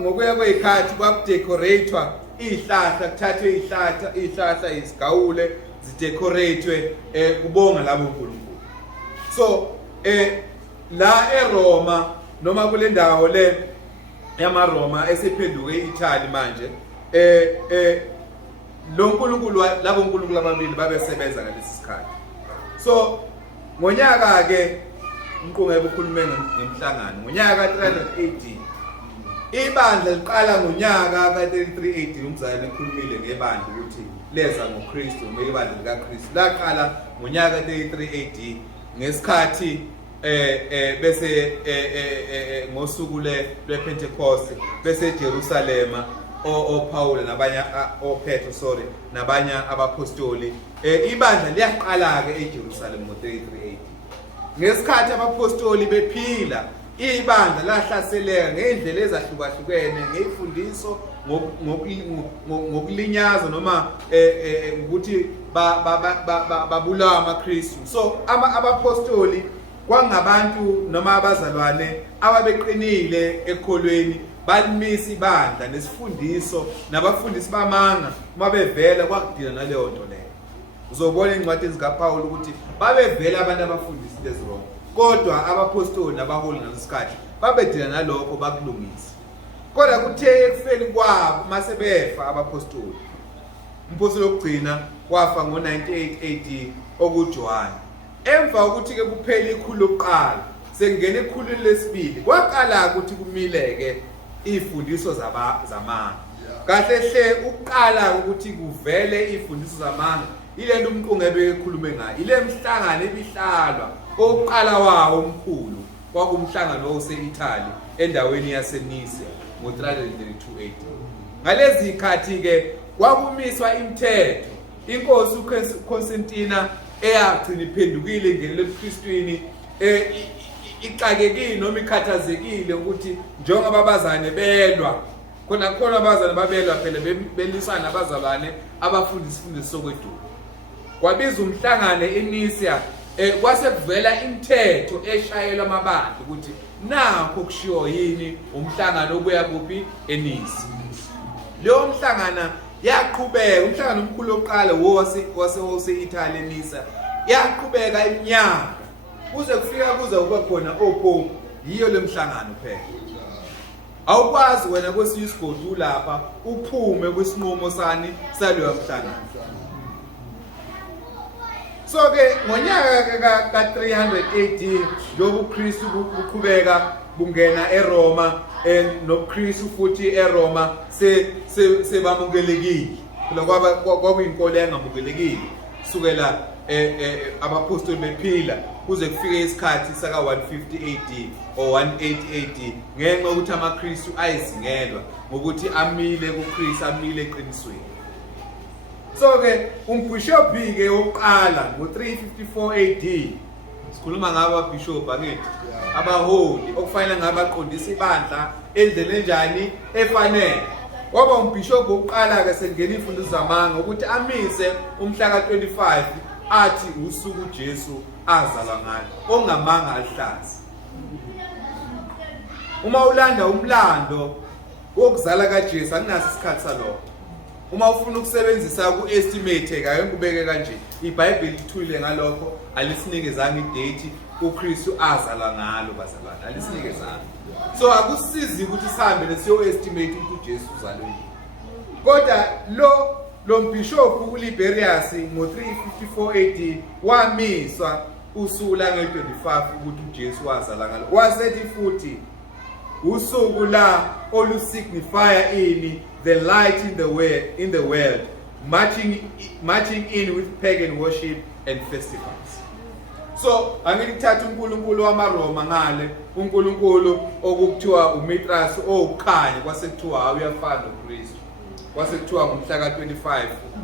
Ngokuya kwezikhathi kwakudecoratewa izihlahla, kuthathwe izihlahla izigawule zidecoratewe kubonga labo uNkulunkulu. So la eRoma noma kule ndawo le yamaRoma esiphenduke eItaly manje lo uNkulunkulu labo uNkulunkulu ababili babesebenza ngalesi sikhathi. So ngonyaka ke uNqungebe ukhulume ngemhlangano ngonyaka ka 300 AD. Ibandla liqala ngonyaka ka 33 AD umzali ekhulumile ngebandla ukuthi leza ngoKristu ngebandla likaKristu. Laqala ngonyaka ka 33 AD ngesikhathi bese ngosuku lwePentecost bese Jerusalema Paul nabanye Petro nabanye abapostoli ibandla liyaqala ke eJerusalem ngo 33 AD. Ngesikhathi abapostoli bephila ibandla lahlaseleka ngeindlela ezahlukahlukene ngezifundiso ngokulinyaza noma ukuthi babulawa amaKristu. So abapostoli kwangabantu noma abazalwane ababeqinile ekholweni balimisa ibandla nesifundiso nabafundisi bamanga uma bevela kwakudila naleyo nto leyo. Uzobona incwadi zikaPaul ukuthi babevela abantu abafundisi leziro kodwa abapostoli nabaholi ngalesikhathi babedila nalokho bakulungisa. Kodwa kuthe ekufeni kwabo masebefa abapostoli umpostoli wokugcina wafa ngo98 AD okuJohn. Emva ukuthi ke kuphela ikhulu lokuqala sengene ikhulu lesibili kwaqala ukuthi kumileke izifundiso zamanga. Kahle hle uqala ukuthi kuvele izifundiso zamanga ilento uMqungebe ekhulume ngayo. Ile mhlangano ebihlalwa oqala wawo omkhulu kwakumhlangano oseItaly endaweni yaseNice ngo332 AD. Ngalezi zikhathi ke kwakumiswa imithetho. Inkosi uConstantina eyagcina iphendukile ingenele ebuKristwini ixakekile noma ikhathazekile ukuthi njengoba abazane belwa khona abazane babelwa phela belisana nabazalwane abafundisa isifundiso sokwedulo. Kwabiza umhlangano eNisia kwase kuvela imithetho eshayelwa amabandla ukuthi nakho kushiwo yini umhlangano obuya kuphi eNisia. Leyo mhlangano yaqhubeka umhlangano omkhulu oqala wase-Italy eNisia yaqhubeka iminyaka kuze kuba khona opope. Yiyo le mhlangano phela. Awukwazi wena kwesinye isigodi lapha uphume kwesinqumo saleyo mhlangano. So ke ngonyaka ka 300 AD njengoba uKristu buqhubeka bungena eRoma noKristu futhi eRoma sebamukelekile. Kwakuyinkolo engamukelekile sukela abapostoli bephila kuze kufike isikhathi saka 150 AD or 180 AD ngenxa ukuthi amaKristu ayizingelwa ngokuthi amile kuKristu amile eqinisweni. So ke umbishop ke oqala ngo354 AD sikhuluma ngaba bishop angithi abaholi okufanele ngabaqondisa ibandla endlele enjani efanele. Kwaba umbishop oqala ke sengena izifundiso zamanga ukuthi amise umhla ka25 athi usuku uJesu azalwa ngalo ongamanga alihlazi. Uma ulanda umlando wokuzala kaJesu akunaso isikhathi salokho. Uma ufuna ukusebenzisa ku-estimate ke ngikubeke kanje iBhayibheli lithulile ngalokho alisinikezanga idate uKristu azalwa ngalo bazalwane alisinikezanga. So akusizi ukuthi sihambe lesiyo estimate ukuthi uJesu uzalwe. Kodwa lo mbishop uLiberius ngo354 AD wamiswa usuku la nge25 ukuthi uJesu wazalwa ngalo. Wasethi futhi usuku la olusignifya ini the light in the world marching in with pagan worship and festivals. So angikuthatha uNkulunkulu wamaRoma ngale uNkulunkulu okuthiwa uMithras okhanya kwasekuthiwa uyafana noKristu kwasekuthiwa ngomhla ka25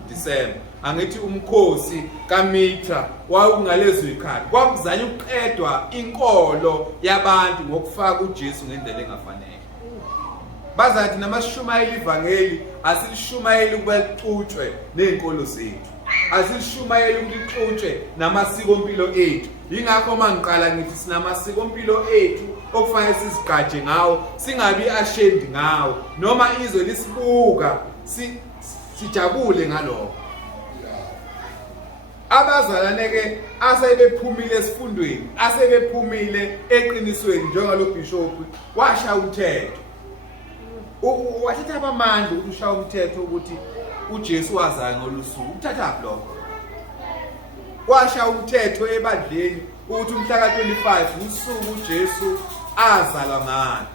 December angithi umkhosi kaMithra wawungalezwe ikhaya kwakuzanya ukuqedwa inkolo yabantu ngokufaka uJesu ngendlela engafanele. Bazathi namashumayeli ivangeli asilishumayeli ukuxutshwe nezinkolo zethu. Asilishumayeli ukuxutshwe namasiko impilo ethu. Ingakho mangiqala ngithi sinamasiko impilo ethu okufanele sizigaje ngawo, singabi ashamed ngawo. Noma izwe lisibuka sijabule ngalokho. Abazalwane ke asebephumile esifundweni, asebephumile eqinisweni njengalo bishop washa umthetho. Wathatha abamandla ukuthi ushaya umthetho ukuthi uJesu wazala ngolusuku. Uthatha lokho. Washa umthetho ebandleni ukuthi umhla ka25 usuku uJesu azalwa ngalo.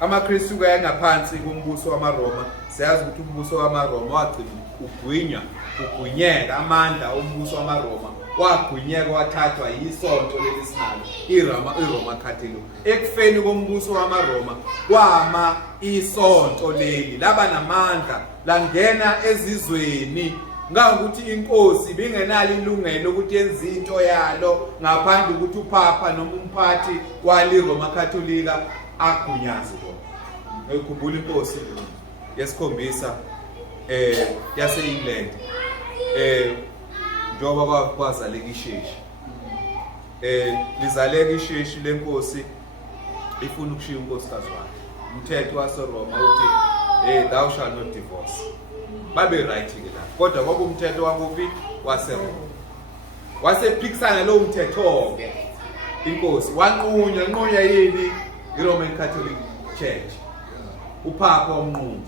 AmaKristu kayangaphansi kombuso wamaRoma. Siyazi ukuthi umbuso wamaRoma wagcina ugwinyeka amandla ombuso wamaRoma. Wagwinyeka wathathwa yisonto lelisinalo iRoma Catholic. Ekufeni kombuso wamaRoma kwama isonto leli laba namandla langena ezizweni ngokuthi inkosi bingenalo ilungelo ukuthi yenze into yalo ngaphandle ukuthi uPapa noma umphathi waliRoma Catholic agunyaze lo. Ngikhumbula inkosi yesikhombisa yase England njoba kwazaleka isheshi lizaleka isheshi lenkosi ifuna ukushiya unkosikazi wakhe. Umthetho waseRoma uthi thou shall not divorce. Babe right ke la kodwa kwakumthetho wakuphi waseRoma. Wasephikisana lo mthetho ke inkosi wanqunya yini iRoman Catholic Church. Upapa omnquma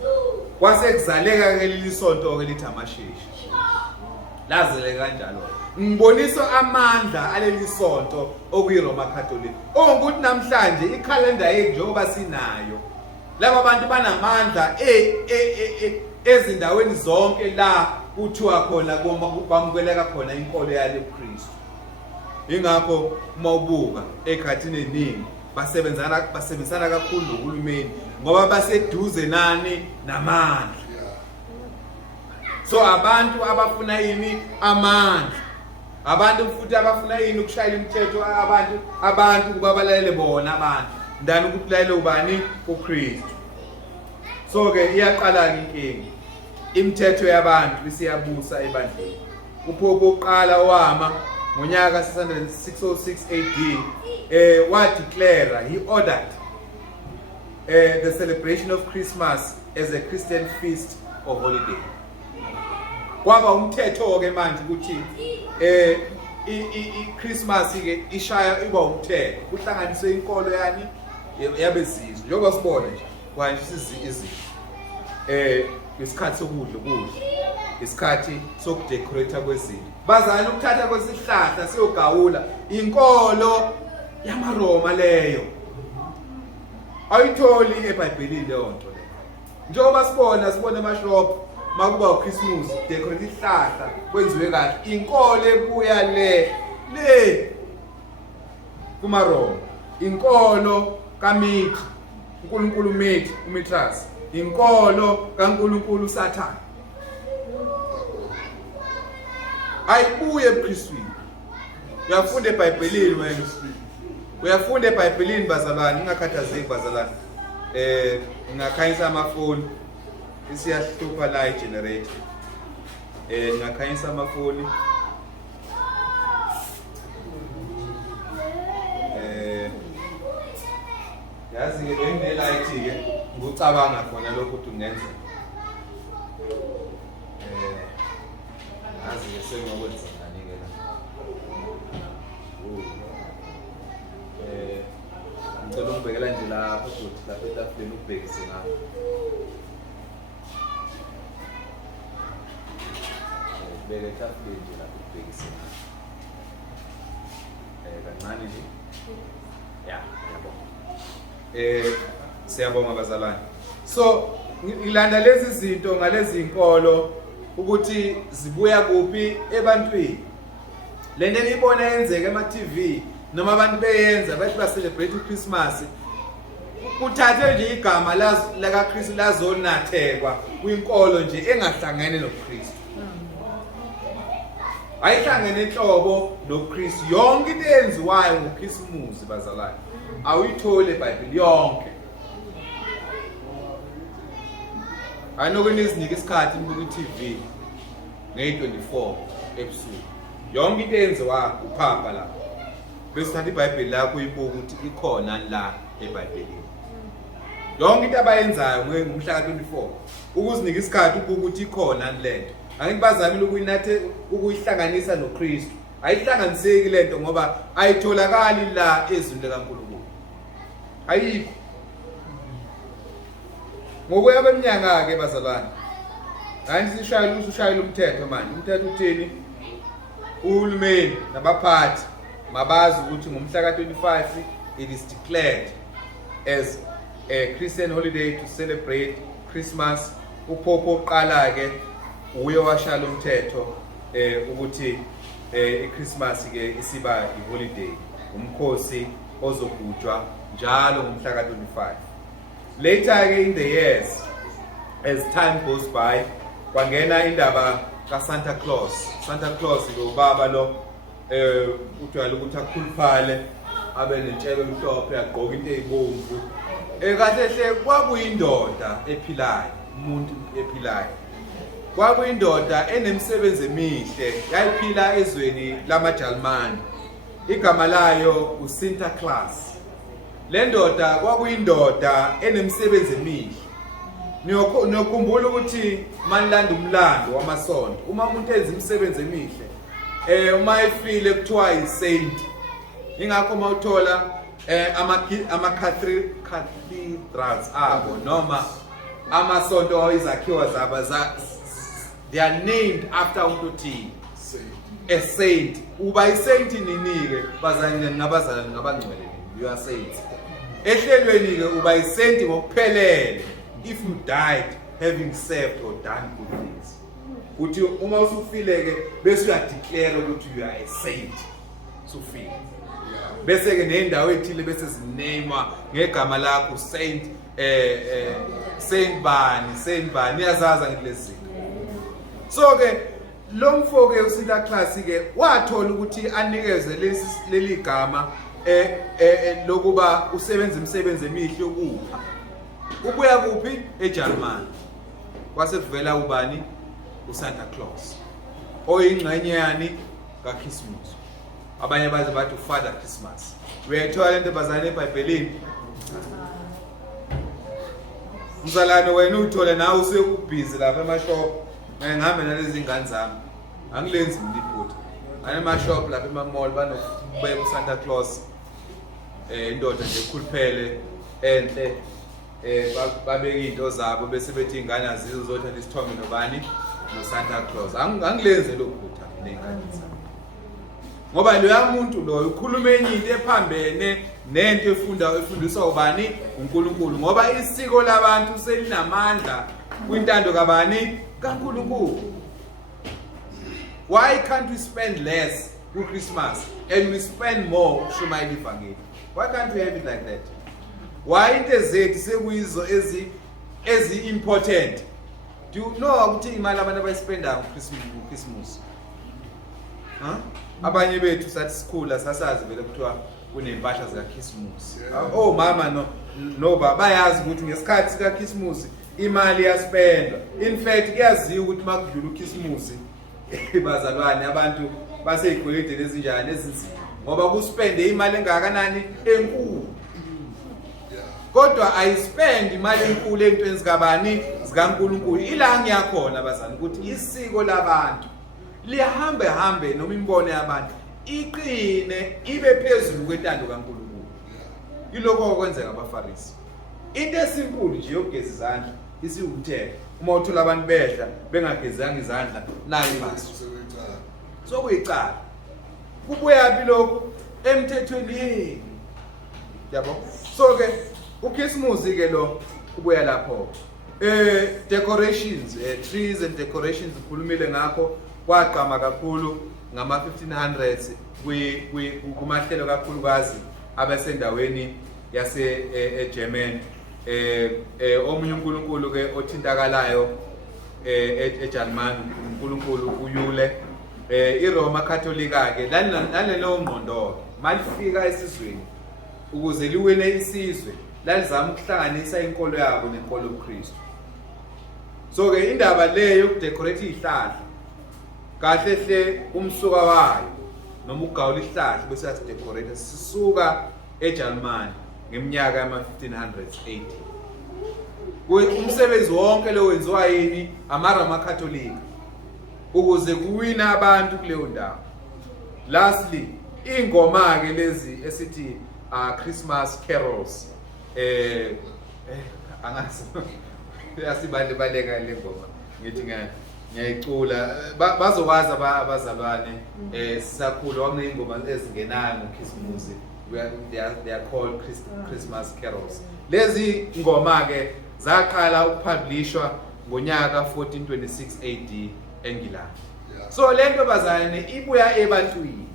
kwasekuzaleka ke lilisonto ke lithi amasheshi lazele kanjalo. Ngiboniso amandla alelisonto okuyiRoma Catholic ukuthi namhlanje ikhalenda yethu njengoba sinayo laba abantu banamandla ezindaweni zonke la kuthiwa khona kwamukeleka khona inkolo yale Kristu. Ingakho uma ubuka ekhathini eningi basebenzana kakhulu nohulumeni ngoba baseduze nani namandla. So abantu abafuna yini amandla, abantu futhi abafuna yini ukushayela imithetho abantu kubabalalele bona abantu ndani ukuthi layele ubani uKristu. So ke iyaqala inkingi imithetho yabantu isiyabusa ebandleni. Uphoko oqala wama ngonyaka 606 AD wadeclare he ordered the celebration of Christmas as a Christian feast or holiday. Kwaba umthetho ke manje ukuthi iChristmas ke ishaya iba umthetho kuhlanganiswe inkolo yani yabezizwe njengoba sibona nje kwanje sizizwe isikhathi sokudla isikhathi sokudecorate kwezinto bazana ukuthatha kwesihlahla siyogawula inkolo yamaRoma leyo ayitholi eBhayibhelini leyo nto leyo njengoba sibona amashop makuba uChristmas decorate ihlahla kwenziwe kahle inkolo ebuya le kumaRoma inkolo kaMithra uNkulunkulu uMithras inkolo kaNkulunkulu uSathane ayibuye eKristwini. Uyafunda eBhayibhelini wena uyafunda eBhayibhelini bazalwane ngingakhathazeki bazalwane ngingakhanyisa amafoni isiyahlupha la igenerator ngingakhanyisa amafoni yazi ke le light ke ngicabanga khona lokho ukuthi ungenza yazi ke sengokwenza ngani ke la ngicela ungibekela nje lapha futhi lapha etafuleni ubhekise ngapha ubeke etafuleni nje lapha ubhekise ngapha kancane nje ya yabona siyabonga bazalwane. So ngilanda lezi zinto ngalezi inkolo ukuthi zibuya kuphi ebantwini. Lento engiyibona yenzeka ema-TV noma abantu beyenza bathi ba celebrate uChristmas kuthathe nje igama lakaKristu lazonathekwa kwinkolo nje engahlangene noKristu. Ayihlangene enhlobo noKristu. Yonke into eyenziwayo ngoKhisimusi bazalwane awuyithole eBhayibhelini yonke. Anokunizinika isikhathi nibuka iTV nge-24 ebusuku. Yonke into eyenziwa uphapha la. Bese thatha iBhayibheli lakho uyibuka ukuthi ikhona la eBhayibhelini. Yonke into abayenzayo ngomhla ka-24 ukuzinika isikhathi ubuka ukuthi ikhona lento. Angibazamile ukuyihlanganisa noKristu. Ayihlanganiseki lento ngoba ayitholakali la ezwini likaNkulunkulu. Ayikho. Ngokuya kweminyaka ke bazalwane. Kanti ushayela umthetho manje. Umthetho uthini? Uhulumeni nabaphathi mabazi ukuthi ngomhla ka-25 it is declared as a Christian holiday to celebrate Christmas. Uphopho oqala ke uye washaya umthetho ukuthi iChristmas ke isiba iholiday, umkhosi ozogujwa njalo ngomhla ka-25. Later ke in the years as time goes by kwangena indaba kaSanta Claus. Santa Claus ke ubaba lo utshwala ukuthi akhuluphale abe nentshebe emhlophe agqoka into ezibomvu. Kahle hle kwakuyindoda ephilayo, umuntu ephilayo. Kwakuyindoda enemisebenzi emihle, yayiphila ezweni lamaJalimani. Igama layo uSanta Claus. Le ndoda kwakuyindoda enemisebenzi emihle. Niyokhumbula ukuthi manilanda umlando wamasonto, uma umuntu enza imisebenzi emihle, uma efile kuthiwa yisaint. Ingakho uma uthola ama-cathedrals abo noma amasonto izakhiwa zabo they are named after umuntu a saint. Uba isaint ninike bazalwane ngabazalwane ngabangcwele, you are saints. Ehlelweni ke uba isaint ngokuphelele if you died having served or done good things. Uthi uma usufile ke bese uyadeclare ukuthi you are a saint. Sufile. Bese ke nendawo ethile bese zinema ngegama lakho saint saint bani iyazaza ngilezi. So ke lo mfo ke uSanta Claus ke wathola ukuthi anikeze leli gama lokuba usebenza imisebenzi emihle ukupha. Ubuya kuphi? eJalimani. Kwasevela ubani? uSanta Claus. Oyingxenye yani kaChristmas. Abanye bathi uFather Christmas. Uyayithola lento bazane eBhayibhelini. Mzalwane wena uthola nawe usebusy lapha emashop. Ngihambe nalezi ingane zami. Angilenzi ngiliphutha. Anemashop lapha emamall banokubeka uSanta Claus. Indoda nje ekhuluphele enhle. Babeka into zabo bese bethi ingane azizo zothatha isithombe nobani noSanta Claus. Angilenze lokuphutha nengane zami. Ngoba lo muntu lo ukhuluma enye into ephambene nento efundiswa ubani uNkulunkulu, ngoba isiko labantu selinamandla kwintando kabani kaNkulunkulu. Why can't we spend less for Christmas and we spend more kushumayela ivangeli? Why can't we have it like that? Why into zethu sekuyizo ezi important? Do you know ukuthi imali abantu abayispenda uChristmas? Abanye bethu sathi sikhula sasazi vele kuthiwa kunempahla zikaChristmas. Oh mama no baba bayazi ukuthi ngesikhathi sikaChristmas imali iyaspendwa. In fact kuyaziwa ukuthi makudlula uChristmas bazalwane abantu baseyikwelede ezinjani ezinzima ngoba kuspende imali engakanani enkulu. Kodwa ayispend imali enkulu entweni zikabani zikaNkulunkulu. Ila ngiyakhona bazalwane ukuthi isiko labantu lihambe noma imbone yabantu iqine ibe phezulu kwentando kaNkulunkulu. Yilokho okwenzeka abaFarisi. Into esinkulu nje yokugeza izandla isiwumthetho. Uma uthola abantu bedla bengagezanga izandla nayi baso. So kuyicala. Kubuya phi lokho emthethweni yini? Yabo. So ke uChristmas ke lo kubuya lapho. Decorations, trees and decorations ukhulumile ngakho kwaqama kakhulu ngama 1500s kumahlelo kakhulukazi abasendaweni yase eGerman omunye uNkulunkulu ke othintakalayo eJarman uNkulunkulu uyule iRoma Katolika ke lalelo ngqondo malifika esizweni ukuze liwene isizwe lalizama ukuhlanganisa inkolo yabo nenkolo yoKristu. So ke indaba leyo yokudecorate izihlahla kahle hle umsuka wayo noma ugawula isihlahla bese sidecorate sisuka eJarman ngeminyaka yama 1500s 80. Umsebenzi wonke lo wenziwa yini amaRoma Katolika ukuze kuwina abantu kuleyo ndawo. Lastly ingoma ke lezi esithi Christmas carols angazi yasibaleka le ngoma ngithi ngiyayicula bazokwazi abazalwane sisakhula wakuneyingoma ezingenayo ngoKhisimusi they are called Christmas carols. Lezi ngoma ke zaqala ukupublishwa ngonyaka 1426 AD eNgilandi. So lento bazane ibuya ebantwini.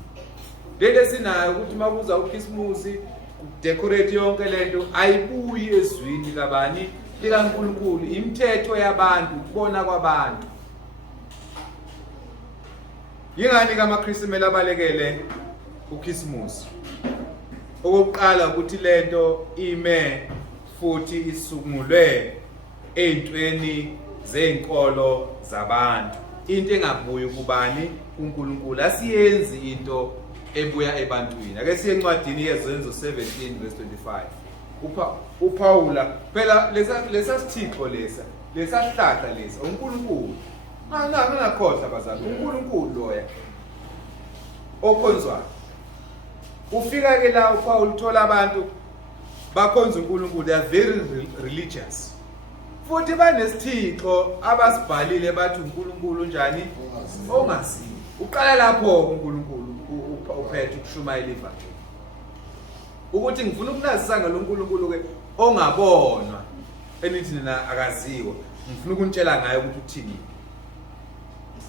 Lento sinayo ukuthi makuza uKhisimusi decorate yonke lento ayibuyi ezwini kabani likaNkulunkulu imithetho yabantu kubona kwabantu. Yingani kamaKristu abalekele uKhisimusi? Okokuqala ukuthi lento ime futhi isungulwe ezintweni zenkolo zabantu. Into engabuyi kubani uNkulunkulu asiyenzi into ebuya ebantwini. Ake siye encwadini yezenzo 17 verse 25. uPaula phela lesa sithixo lesa hlahla lesa uNkulunkulu. Ngingakhohlwa bazali uNkulunkulu loya okhonzwayo. Ufika ke la uPaul uthola abantu bakhonza uNkulunkulu, they are very religious. Futhi banesithixo abasibhalile bathi uNkulunkulu njani ongazi. Uqala lapho uNkulunkulu uphethe ukushumayela ivangeli. Ukuthi ngifuna ukunazisa ngaloNkulunkulu ke ongabonwa enithi nina akaziwa. Ngifuna ukuntshela ngayo ukuthi uthini.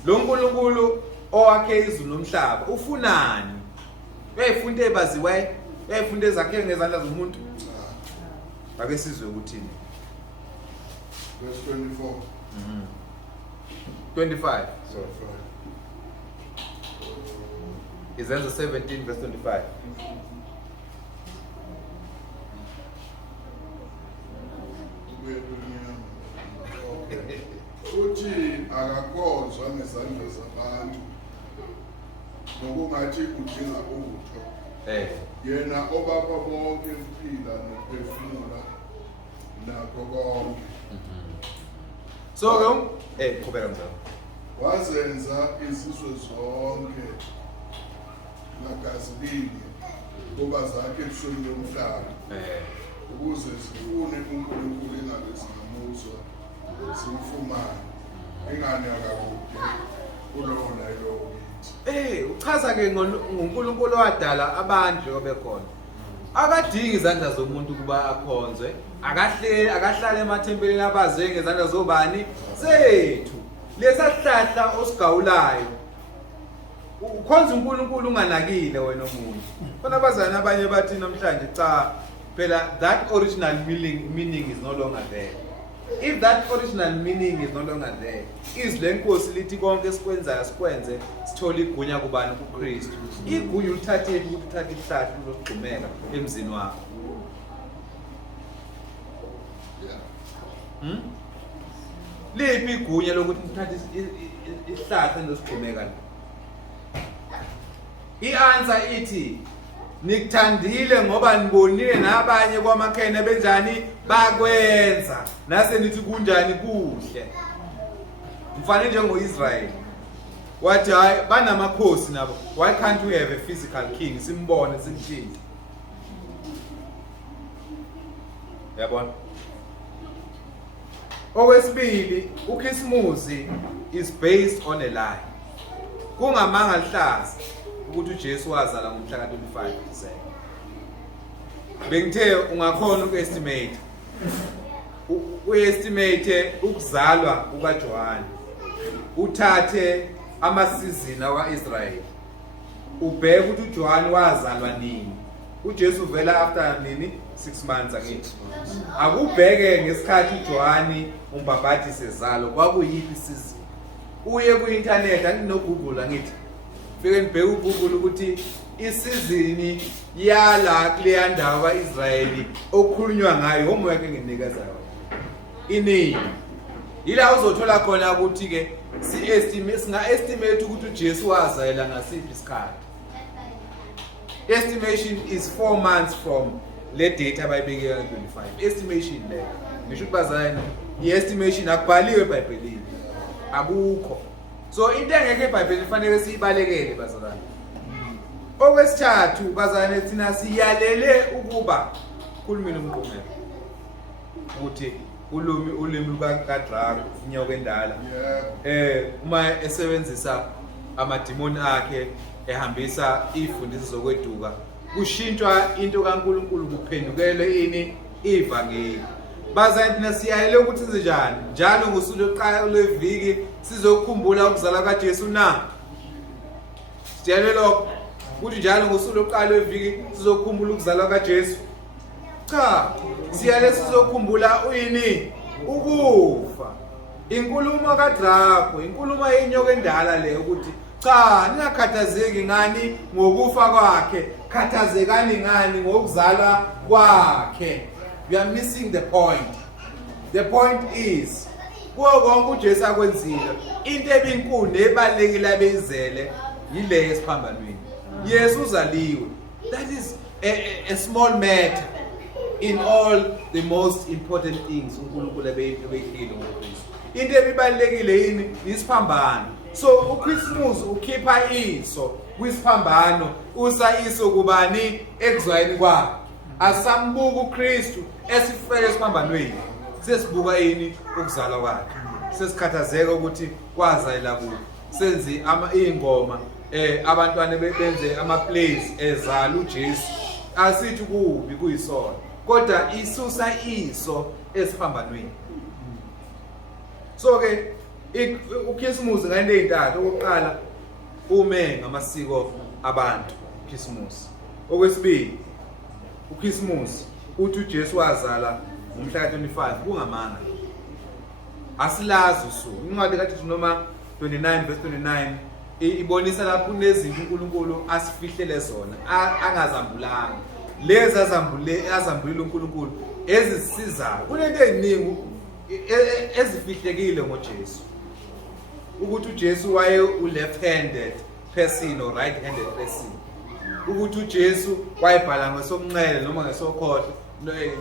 Lo Nkulunkulu owakhe izulu nomhlaba ufunani? Uyayifunda ebaziwe, uyayifunda ezakhe ngezandla zomuntu. Ake sizwe ukuthini. Verse 24. 25. So Izenzo 17 verse 25. Uthi akakhonzwa ngezandla zabantu nokungathi udinga utho. Yena obaba bonke ukuphila nokuphefumula nakho konke. So qhubeka mzala. Wazenza izizwe zonke magazi linye kuba zakhe ebusweni bomhlaba ukuze sifune uNkulunkulu ingabe singamuzwa simfumane ingane akakude kulowo nalowo kithi. Uchaza ke ngoNkulunkulu wadala abantu obekhona. Akadingi izandla zomuntu kuba akhonzwe, akahlale emathempelini abaze ngezandla zobani zethu. Lesa sihlahla osigawulayo ukhonza uNkulunkulu unganakile wena omuntu. Khona abazana abanye bathi namhlanje cha phela that original meaning is no longer there. If that original meaning is no longer there, is lenkosi lithi konke sikwenzayo sikwenze sithola igunya kubani kuKristu. Igunya ulithathele ukuthi uthathe isihlahla uzogqumeka emzini wakho. Liphi igunya lokuthi uthathe isihlahla ezosigqumeka? I-answer ithi nikuthandile ngoba nibonile nabanye kwamakhene benjani bakwenza nase nithi kunjani kuhle. Mfana njengoIsrael wathi hayi banamakhosi nabo, why can't we have a physical king simbone simthinta? Yabona? Okwesibili uKhisimusi is based on a lie. Kungamanga lihlaza ukuthi uJesu wazala ngomhla ka 25 December. Bengithe ungakhona ukuestimate uestimate ukuzalwa kukaJohn uthathe amasizini akaIsrael ubheke ukuthi uJohn wazalwa nini uJesu vela after nini 6 months akithi akubheke ngesikhathi uJohn umbabhathi sezalo kwakuyiphi isizini uye ku internet angino Google angithi fike nibheke uGoogle ukuthi isizini yala kuleya ndawo kaIsraeli okukhulunywa ngayo homework enginikazayo iningi ila uzothola khona ukuthi ke singa estimate ukuthi uJesu wazayela ngasiphi isikhathi estimation is 4 months from le date abayibekile 25 estimation le ngisho ukubazana i-estimation akubhaliwe eBhayibhelini akukho so into engeke eBhayibhelini kufanele siyibalekele bazalwane okwesithathu bazalwane thina siyalele ukuba khulumini umqomelo ukuthi ulimi lukaDraka inyoka endala uma esebenzisa amadimoni akhe ehambisa ifundisi zokweduka kushintshwa into kaNkulunkulu kuphendukele ini ivangeli bazayithina siyayele ukuthi sinjani njalo ngosuku lokuqala lweviki sizokukhumbula ukuzalwa kaJesu na siyalelo ukuthi njalo ngosuku lokuqala lweviki sizokukhumbula ukuzalwa kaJesu cha siyale sizokukhumbula uyini ukufa inkulumo kaDrako inkulumo yenyoka endala le ukuthi cha ningakhathazeki ngani ngokufa kwakhe khathazekani ngani ngokuzalwa kwakhe you are missing the point is kuwo konke uJesu akwenzile into ebinkulu nebalekile abeyizele yile esiphambanweni Yesu uzaliwe that is a small matter in all the most important things uNkulunkulu ebeyikile ngoKristu into ebibalekile yini isiphambano so uChristmas ukhipha iso kwisiphambano usa iso kubani ekuzwayini kwakhe asambuka uKristu esifeke esiphambanweni sesibuka yini ukuzalwa kwakhe sesikhathazeka ukuthi kwazayela kuphi senzi ingoma abantwana benze ama plays ezala uJesu asithi kubi kuyisona kodwa isusa iso esiphambanweni so ke uChristmas ngane ezintathu okokuqala ume ngamasiko abantu Christmas okwesibili uChristmas uthi uJesu wazala ngomhla ka25 kungamanga asilazi usuku incwadi kaJesu noma 29 verse 29 ibonisa lapho kunezinto uNkulunkulu asifihlele zona angazambulanga lezi azambulile uNkulunkulu ezisizayo kunento eziningi ezifihlekile ngoJesu ukuthi uJesu waye u-left handed person or right handed person ukuthi uJesu wayebhala ngesokunxele noma ngesokhohlo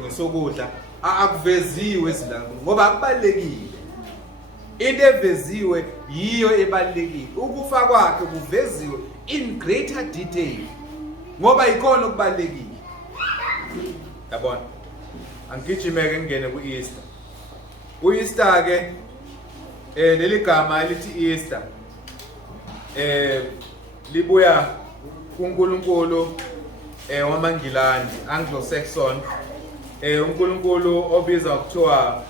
ngesokudla akuveziwe ezilanga ngoba akubalekile into eveziwe yiyo ebalekile ukufa kwakhe kuveziwe in greater detail ngoba ikona okubalekile yabona angigijimeke ngene ku-Easter u-Easter ke leli gama elithi Easter libuya kuNkulunkulu wamangilandi Anglo-Saxon uNkulunkulu obizwa kuthiwa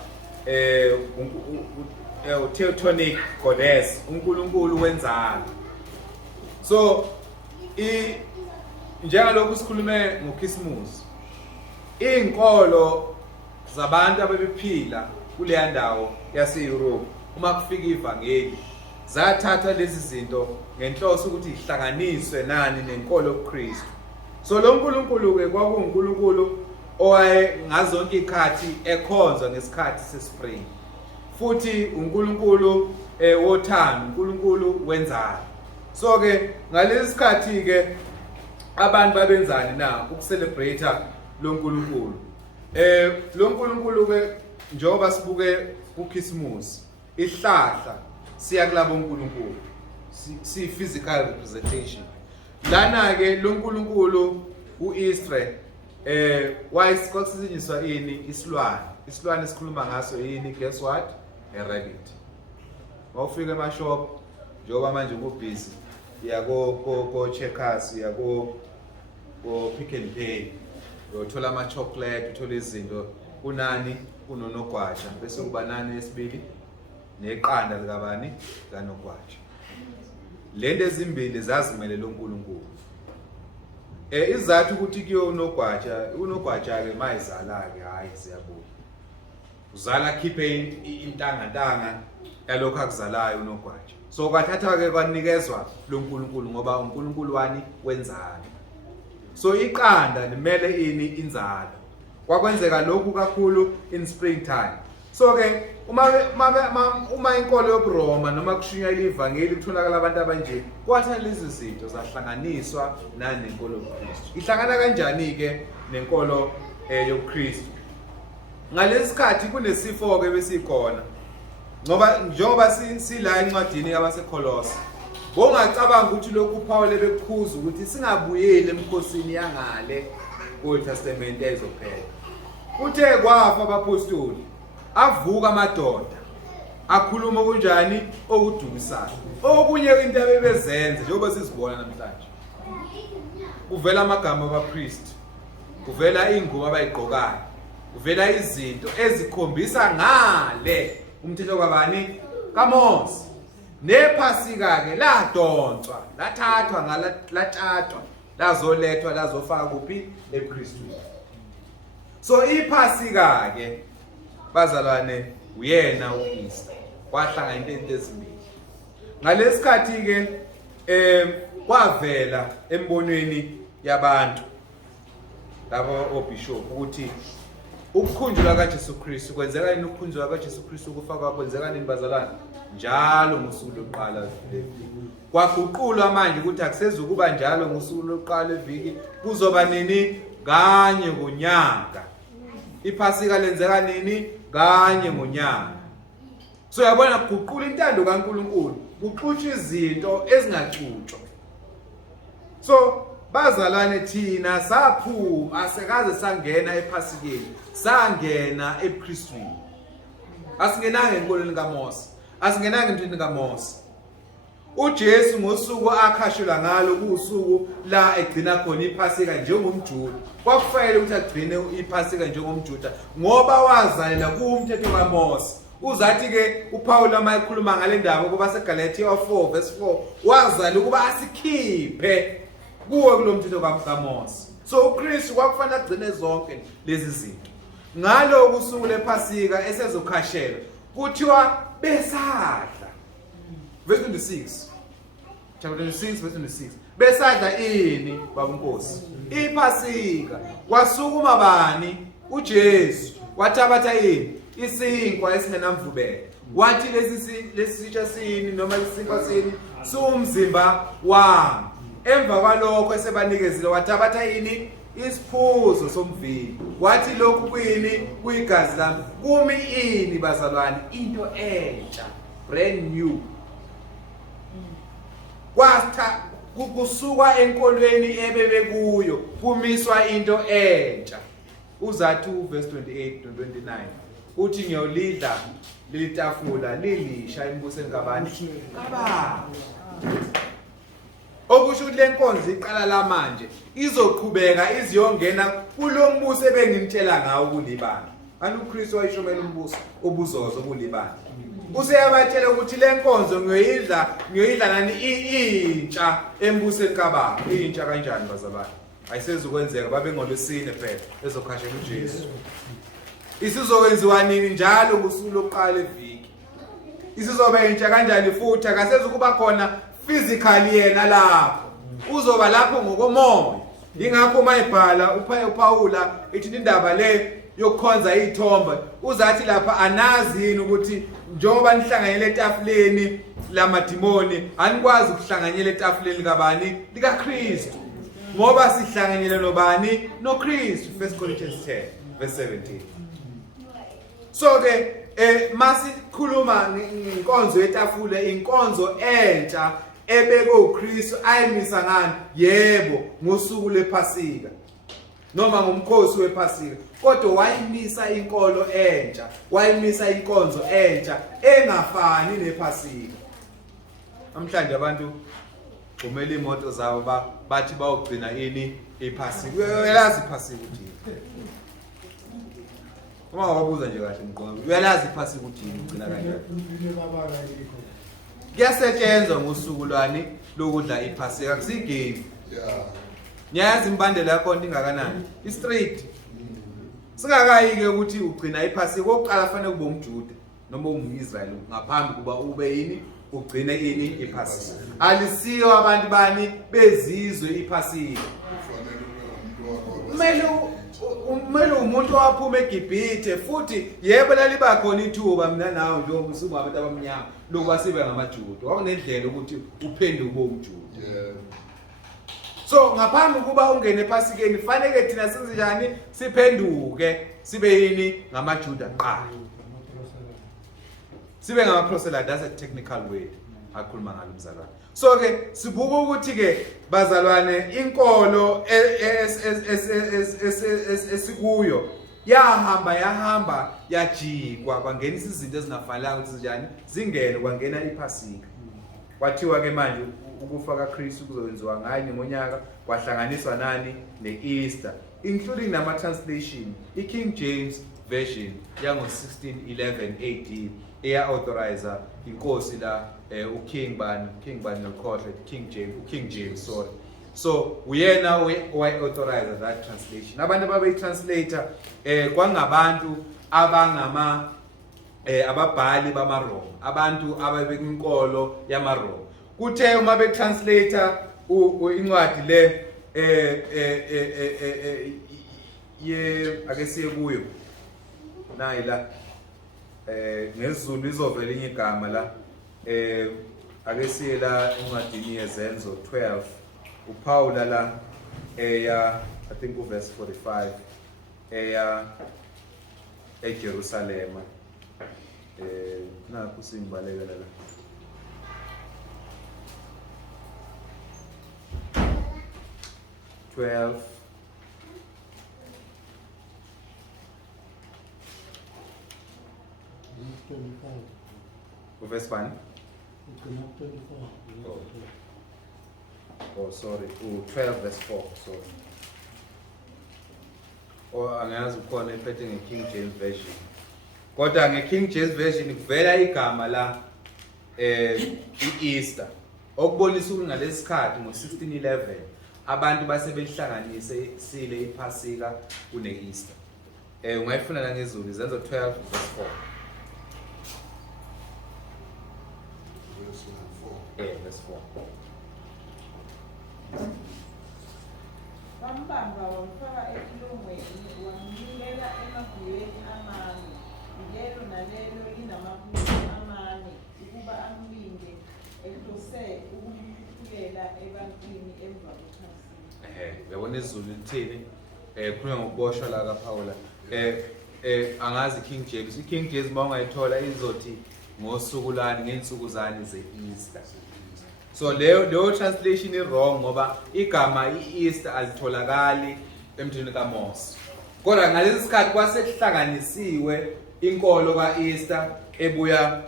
Teutonic goddess uNkulunkulu wenzalo so njengalokhu sikhulume ngoChristmas inkolo zabantu ababephila kuleya ndawo yaseEurope uma kufika ivangeli zathatha lezi zinto ngenhloso ukuthi ihlanganiswe nani nenkolo yoKristu so lo nkulunkulu ke kwakungunkulunkulu owaye ngazonke ikhathi ekhonzwa ngesikhathi sespring futhi uNkulunkulu wothando uNkulunkulu wenzalo so ke ngalesi sikhathi ke abantu babenzani na ukucelebrate lo nkulunkulu lo nkulunkulu ke njengoba sibuke kuChristmas ihlahla siya kulabo uNkulunkulu si physical representation lana ke lo nkulunkulu uIsrael wayesikwakusetshenziswa ini isilwane esikhuluma ngaso yini guess what a rabbit mawufika emashop njengoba manje kubusy yako Checkers yako Pick n Pay uthola ama chocolate uthola izinto unani unonogwaja bese kuba nani yesibili neqanda likabani kanogwaja. Lento ezimbili zazimele uNkulunkulu. Izathu ukuthi kuyo unogwaja ke mayizala ke hayi siyabuka. Uzala khiphe intanga yalokho akuzalayo unogwaja. So kwathatha ke kwanikezwa lo uNkulunkulu ngoba uNkulunkulu wani wenzalo. So iqanda limele ini inzalo. Kwakwenzeka lokhu kakhulu in springtime. So ke uma inkolo yobuRoma noma kushunywa ivangeli kutholakala abantu abanje kwathi lezi zinto zahlanganiswa nanenkolo yobuKristu. Ihlangana kanjani ke nenkolo yobuKristu? Ngalesikhathi kunesifo ke besikhona. Ngoba njengoba sila encwadini yabaseKolose. Bongacabanga ukuthi lokhu Paul ebekukhuza ukuthi singabuyeli emkhosini yangale Old Testament ezophela. Uthe kwafa abapostoli, avuka amadoda, akhuluma kunjani okudukisayo. Okunye into abebezenze njengoba sizibona namhlanje. Kuvela amagama abapriest, kuvela ingubo abayigqokayo, kuvela izinto ezikhombisa ngale umthetho kwabani kaMose. Nephasika ke ladonswa, lathathwa ngalatshathwa, lazolethwa lazofaka kuphi eKristwini. So iphasika ke bazalwane uyena uEaster. Kwahlangana into ezimbili. Ngalesikhathi ke kwavela embonweni yabantu labo obishop ukuthi ukukhunjulwa kaJesu Kristu kwenzeka yini? Ukukhunjulwa kaJesu Kristu kufaka kwenzeka nini bazalwane? Njalo ngosuku lokuqala leviki. Kwaguqulwa manje ukuthi akusezukuba njalo ngosuku lokuqala leviki, kuzoba nini? Kanye ngonyaka. Iphasika lenzeka nini? Kanye ngonyaka. So yabona kuguqula intando kaNkulunkulu, kuxutshwa izinto ezingacutshwa. So bazalwane thina saphuma asekaze sangena ephasikeni, sangena eKristwini. Asingenanga enkolweni kaMose, asingenanga entweni kaMose. uJesu ngosuku akhashela ngalo kusuku la egcina khona iphasika njengomJuda. Kwakufanele ukuthi agcine iphasika njengomJuda ngoba wazalela kumthetho kaMose. Uzathi ke uPaul uma ekhuluma ngale ndaba ukuba seGalatia 4 verse 4 wazala ukuba asikhiphe kuwe kulomthetho kaMose. So uKristu kwakufanele agcine zonke lezi zinto. Ngalo kusuku lephasika esezokhashela kuthiwa besadla. Verse 26. Chapter 26 verse 26. Besadla ini babuNkosi? Iphasika. Wasukuma bani? uJesu. Wathabatha ini? Isinkwa esingenamvubelo. Wathi lesi sitsha sini noma isinkwa sini sumzimba wami. Emva kwalokho esebanikezile wathabatha ini? Isiphuzo somvini. Wathi lokhu kuyini? Kuyigazi lami. Kumi ini bazalwane? Into entsha, brand new. Kwatha kusuka enkolweni ebebe kuyo kumiswa into entsha. Uzathi verse 28 to 29 uthi ngiyolidla lelitafula lilisha embusweni kabani? Kababa. Okusho ukuthi lenkonzo iqala la manje izoqhubeka iziyongena kulombuso ebengimtshela ngawo kulibani. UKristu wayishomela umbuso obuzozo kulibani. Useyabatshela ukuthi lenkonzo ngiyoyidla nani intsha embusweni kababa. Intsha kanjani bazalwane? Ayisezukwenzeka babe ngolwesine phela ezokhashela uJesu. Isizokwenziwa nini njalo kusuku lokuqala leviki? Isizobe intsha kanjani futhi akasezukuba khona physically yena lapho. Uzoba lapho ngokomoya. Ingakho mayibhala uPaula ithi indaba le yokukhonza izithombe uzathi lapha anazi yini ukuthi njengoba nihlanganyele etafuleni lamadimoni anikwazi ukuhlanganyela etafuleni kabani? LikaKristu. Ngoba sihlanganyele nobani? NoKristu. 1 Corinthians 10 verse 17. So ke masikhuluma ngenkonzo yetafula, inkonzo entsha ebeke uKristu ayimisa ngani? Yebo, ngosuku lephasika noma ngomkhosi wephasika. Kodwa wayimisa inkolo entsha, wayimisa inkonzo entsha engafani nephasika. Namhlanje abantu kumele imoto zabo bathi bawugcina ini iphasika. Uyazi iphasika uthi uma wabuza nje kahle mqongo uyalazi iphasika ukuthi ugcina kanjani kuyasetshenzwa ngosuku lwani lokudla iphasika kusigame nyazi imbandela yakho ingakanani i-street singakayi ke ukuthi ugcina iphasika oqala fanele kube umJuda noma umIsrael ngaphambi kuba ube yini ugcine ini iphasika alisiyo abantu bani bezizwe iphasika kumele umuntu owaphuma eGibhithe futhi yebo laliba khona ithuba mina nawe nje umsuku abantu abamnyama lokuba sibe ngamaJuda wakunendlela ukuthi uphenduke umJuda so ngaphambi kuba ungene ephasikeni fanele thina senze njani siphenduke sibe yini ngamaJuda qala sibe ngama-proselyte. That's a technical word akhuluma ngalo umzalwane. So ke sibuka ukuthi ke bazalwane inkolo esikuyo yahamba yajikwa kwangenisa izinto ezingafanelanga ukuthi njani zingene kwangena iphasika. Kwathiwa ke manje ukufa kaKristu kuzokwenziwa nganye ngonyaka kwahlanganiswa nani neEaster including nama translation iKing James version yango 1611 AD eya authorized inkosi la uKing bani nokhohle King James sorry. So uyena we authorized that translation. Abantu ababe translator kwangabantu abangama ababhali bamaRoma abantu ababekinkolo yamaRoma kuthe uma be translator incwadi le ye ake siye kuyo nayi la ngesiZulu izovela inye igama la ake siye la incwadini yezenzo 12 uPaula la I think verse 45 eJerusalem nakho simbaleka la verse 1 oh sorry 12 verse 4 sorry angazi ukhona ephethe ngeKing James version kodwa ngeKing James version kuvela igama la iEaster okubonisa ukuthi ngalesikhathi ngo1611 abantu basebehlanganise sile iphasika kuneEaster ungayifuna la ngezulu izenzo 12 verse 4 verse 4 Wambamba wamfaka ekilongweni wamnikela emaguyweni amane lelo nalelo linamaphuzu amane ukuba amlinde ehlose ukumthulela ebantwini emva kwephasika. Uyabona izulu lithini khuluma ngokuboshwa la kaPaula angazi King James iKing James mawungayithola izothi ngosuku lani ngensuku zani zeEaster. So leyo translation is wrong ngoba igama iEaster alitholakali emthini kaMose. Kodwa ngalesi sikhathi kwasekuhlanganisiwe inkolo kaEaster ebuya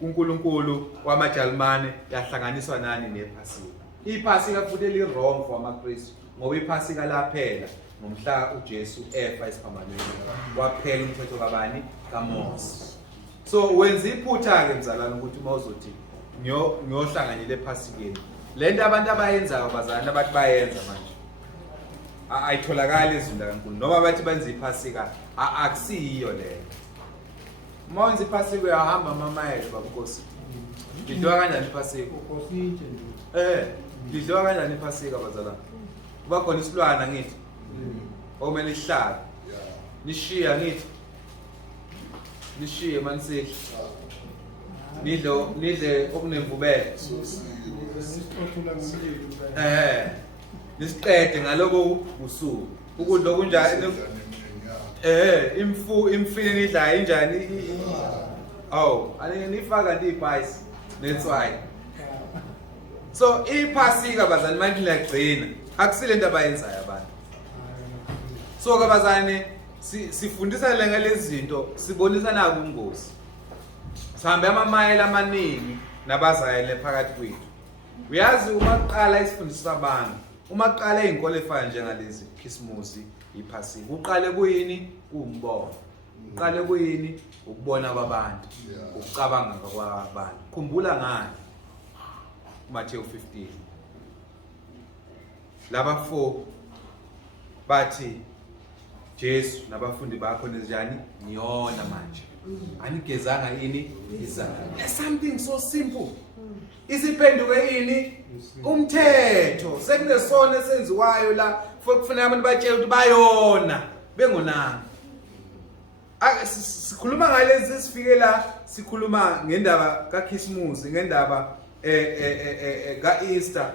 kuNkulunkulu wamaJalimane yahlanganiswa nani nephasika. Iphasika futhi li wrong for amaKristu ngoba iphasika laphela ngomhla uJesu efa isiphambanweni waphela umthetho kabani kaMose. So wenza iphutha ke mzalwane ukuthi mawuzothi ngiyohlanganyela ephasikeni lento abantu abayenzayo bazana abathi bayenza manje ayitholakala izwi likaNkulunkulu noma bathi benza iphasika akusiyo leyo mawuyenza iphasika uyahamba amamayeli babukosi lidliwa kanjani iphasika lidliwa kanjani iphasika bazalwane kuba khona isilwana ngithi okumele ihlala nishiya ngithi nishiye manisihla nidle okunemvubelo nisiqede ngaloko usuku ukudla okunjani imfine nidlayo injani nifaka ndiyibhayisi netswayi. So iphasika bazali manje liyagcina akusile into abayenzayo abantu. So kabazane sifundisa ngalezi zinto sibonisa nako ubungozi. Sihambe amamayela amaningi nabazayele phakathi kwethu. Uyazi uma uqala isifundisa abantu uma kuqala izinkolo efana njengalezi Christmas iphasika uqale kuyini umbono uqale kuyini ukubona kwabantu ukucabanga kwabantu khumbula ngani Matthew 15 laba 4 bathi Jesu nabafundi bakho njani niyona manje anigezanga ini izandla something so simple isiphenduke ini umthetho sekunesona esenziwayo la kufanele abantu batshele ukuthi bayona bengonanga sikhuluma ngalezi sifike la sikhuluma ngendaba kaChristmas ngendaba kaEaster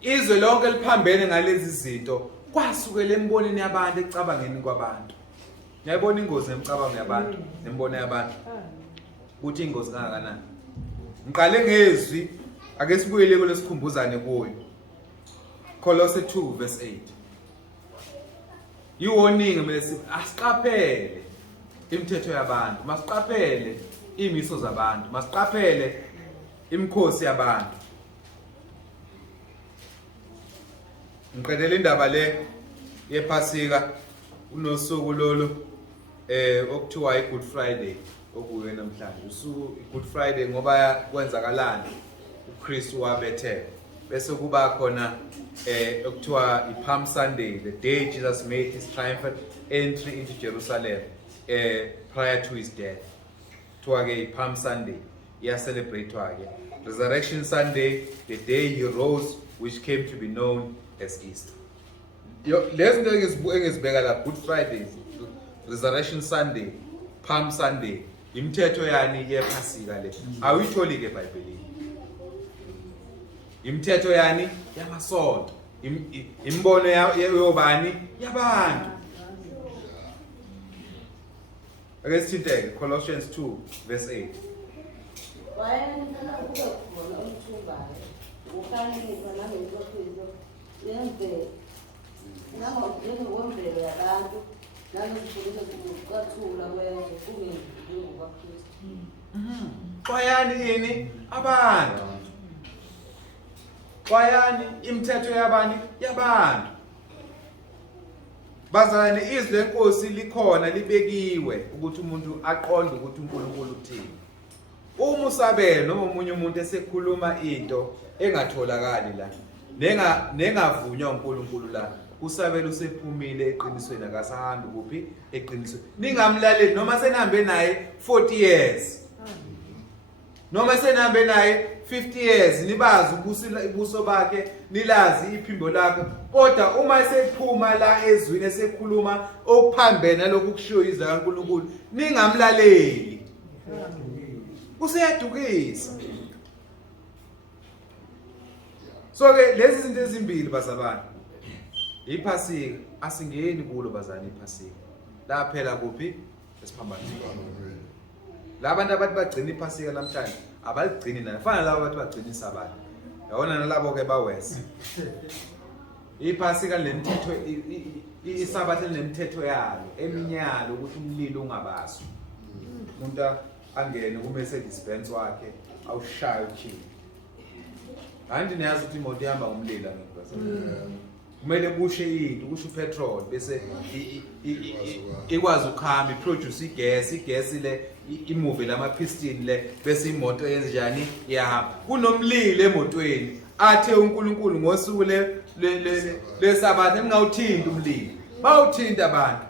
izwe lonke liphambene ngalezi zinto kwasukela emboneni yabantu ecabangeni kwabantu ngiyabona ingozi emcabango yabantu nembono yabantu ukuthi ingozi kangakanani ngiqale ngezwi ake sibuyele kulesikhumbuzane kuyo Kolose 2 verse 8 iwarning bese asiqaphele imithetho yabantu masiqaphele imiso zabantu masiqaphele imikhosi yabantu ngiqedela indaba le yephasika unosuku lolu okuthiwa iGood Friday okuye namhlanje usuku iGood Friday ngoba kwenzakalani uKristu wabethe bese kuba khona okuthiwa iPalm Sunday the day Jesus made his triumphant entry into Jerusalem prior to his death kuthiwa ke iPalm Sunday celebratewa ke Resurrection Sunday the day he rose which came to be known as Easter lezinto engizibeka la Good Friday Resurrection Sunday Palm Sunday imithetho yani yephasika le awuyitholi ke eBhayibhelini imithetho yani yamasonto imbono yobani yabantu ake sithinteke Colossians 2 verse 8 wayena kube khona umthumbayo ukhanisa nangezifiso yemvelo nangokwemvelo yabantu nangezifiso zokucathula kwezwe kungenziwa ngokaKristu xwayani yini abantu xwayani imithetho yabani yabantu bazalwane izwi lenkosi likhona libekiwe ukuthi umuntu aqonde ukuthi uNkulunkulu uthini uma usabela noma umunye umuntu esekhuluma into engatholakali la nengavunywa uNkulunkulu la usabela usephumile eqinisweni akasahambi kuphi eqinisweni ningamlaleli noma senahambe naye 40 years noma senahambe naye 50 years nibazi ubuso bakhe nilazi iphimbo lakhe kodwa uma esephuma la ezwini esekhuluma okuphambene nalokhu kushiwo izwi kaNkulunkulu ningamlaleli useyadukisa so ke lezi zinto ezimbili bazabana iphasika asingeni kulo bazana iphasika la phela kuphi esiphambanweni labantu abathi bagcina iphasika namhlanje abaligcini nalo fana labo abathi bagcina isabatha yabona nalabo ke bawesa iphasika lemithetho isabatha lemithetho yalo eminyalo ukuthi umlilo ungabaswa umuntu angene kuMercedes Benz wakhe awushaye uchini kanti niyazi ukuthi imoto ihamba ngomlilo ngempela kumele kushe into kushe upetrol bese ikwazi ukuhamba iproduce igas le imove lama piston le bese imoto yenza njani iyahamba kunomlilo emotweni athe uNkulunkulu ngosuku lesabatha ningawuthinta umlilo bawuthinta abantu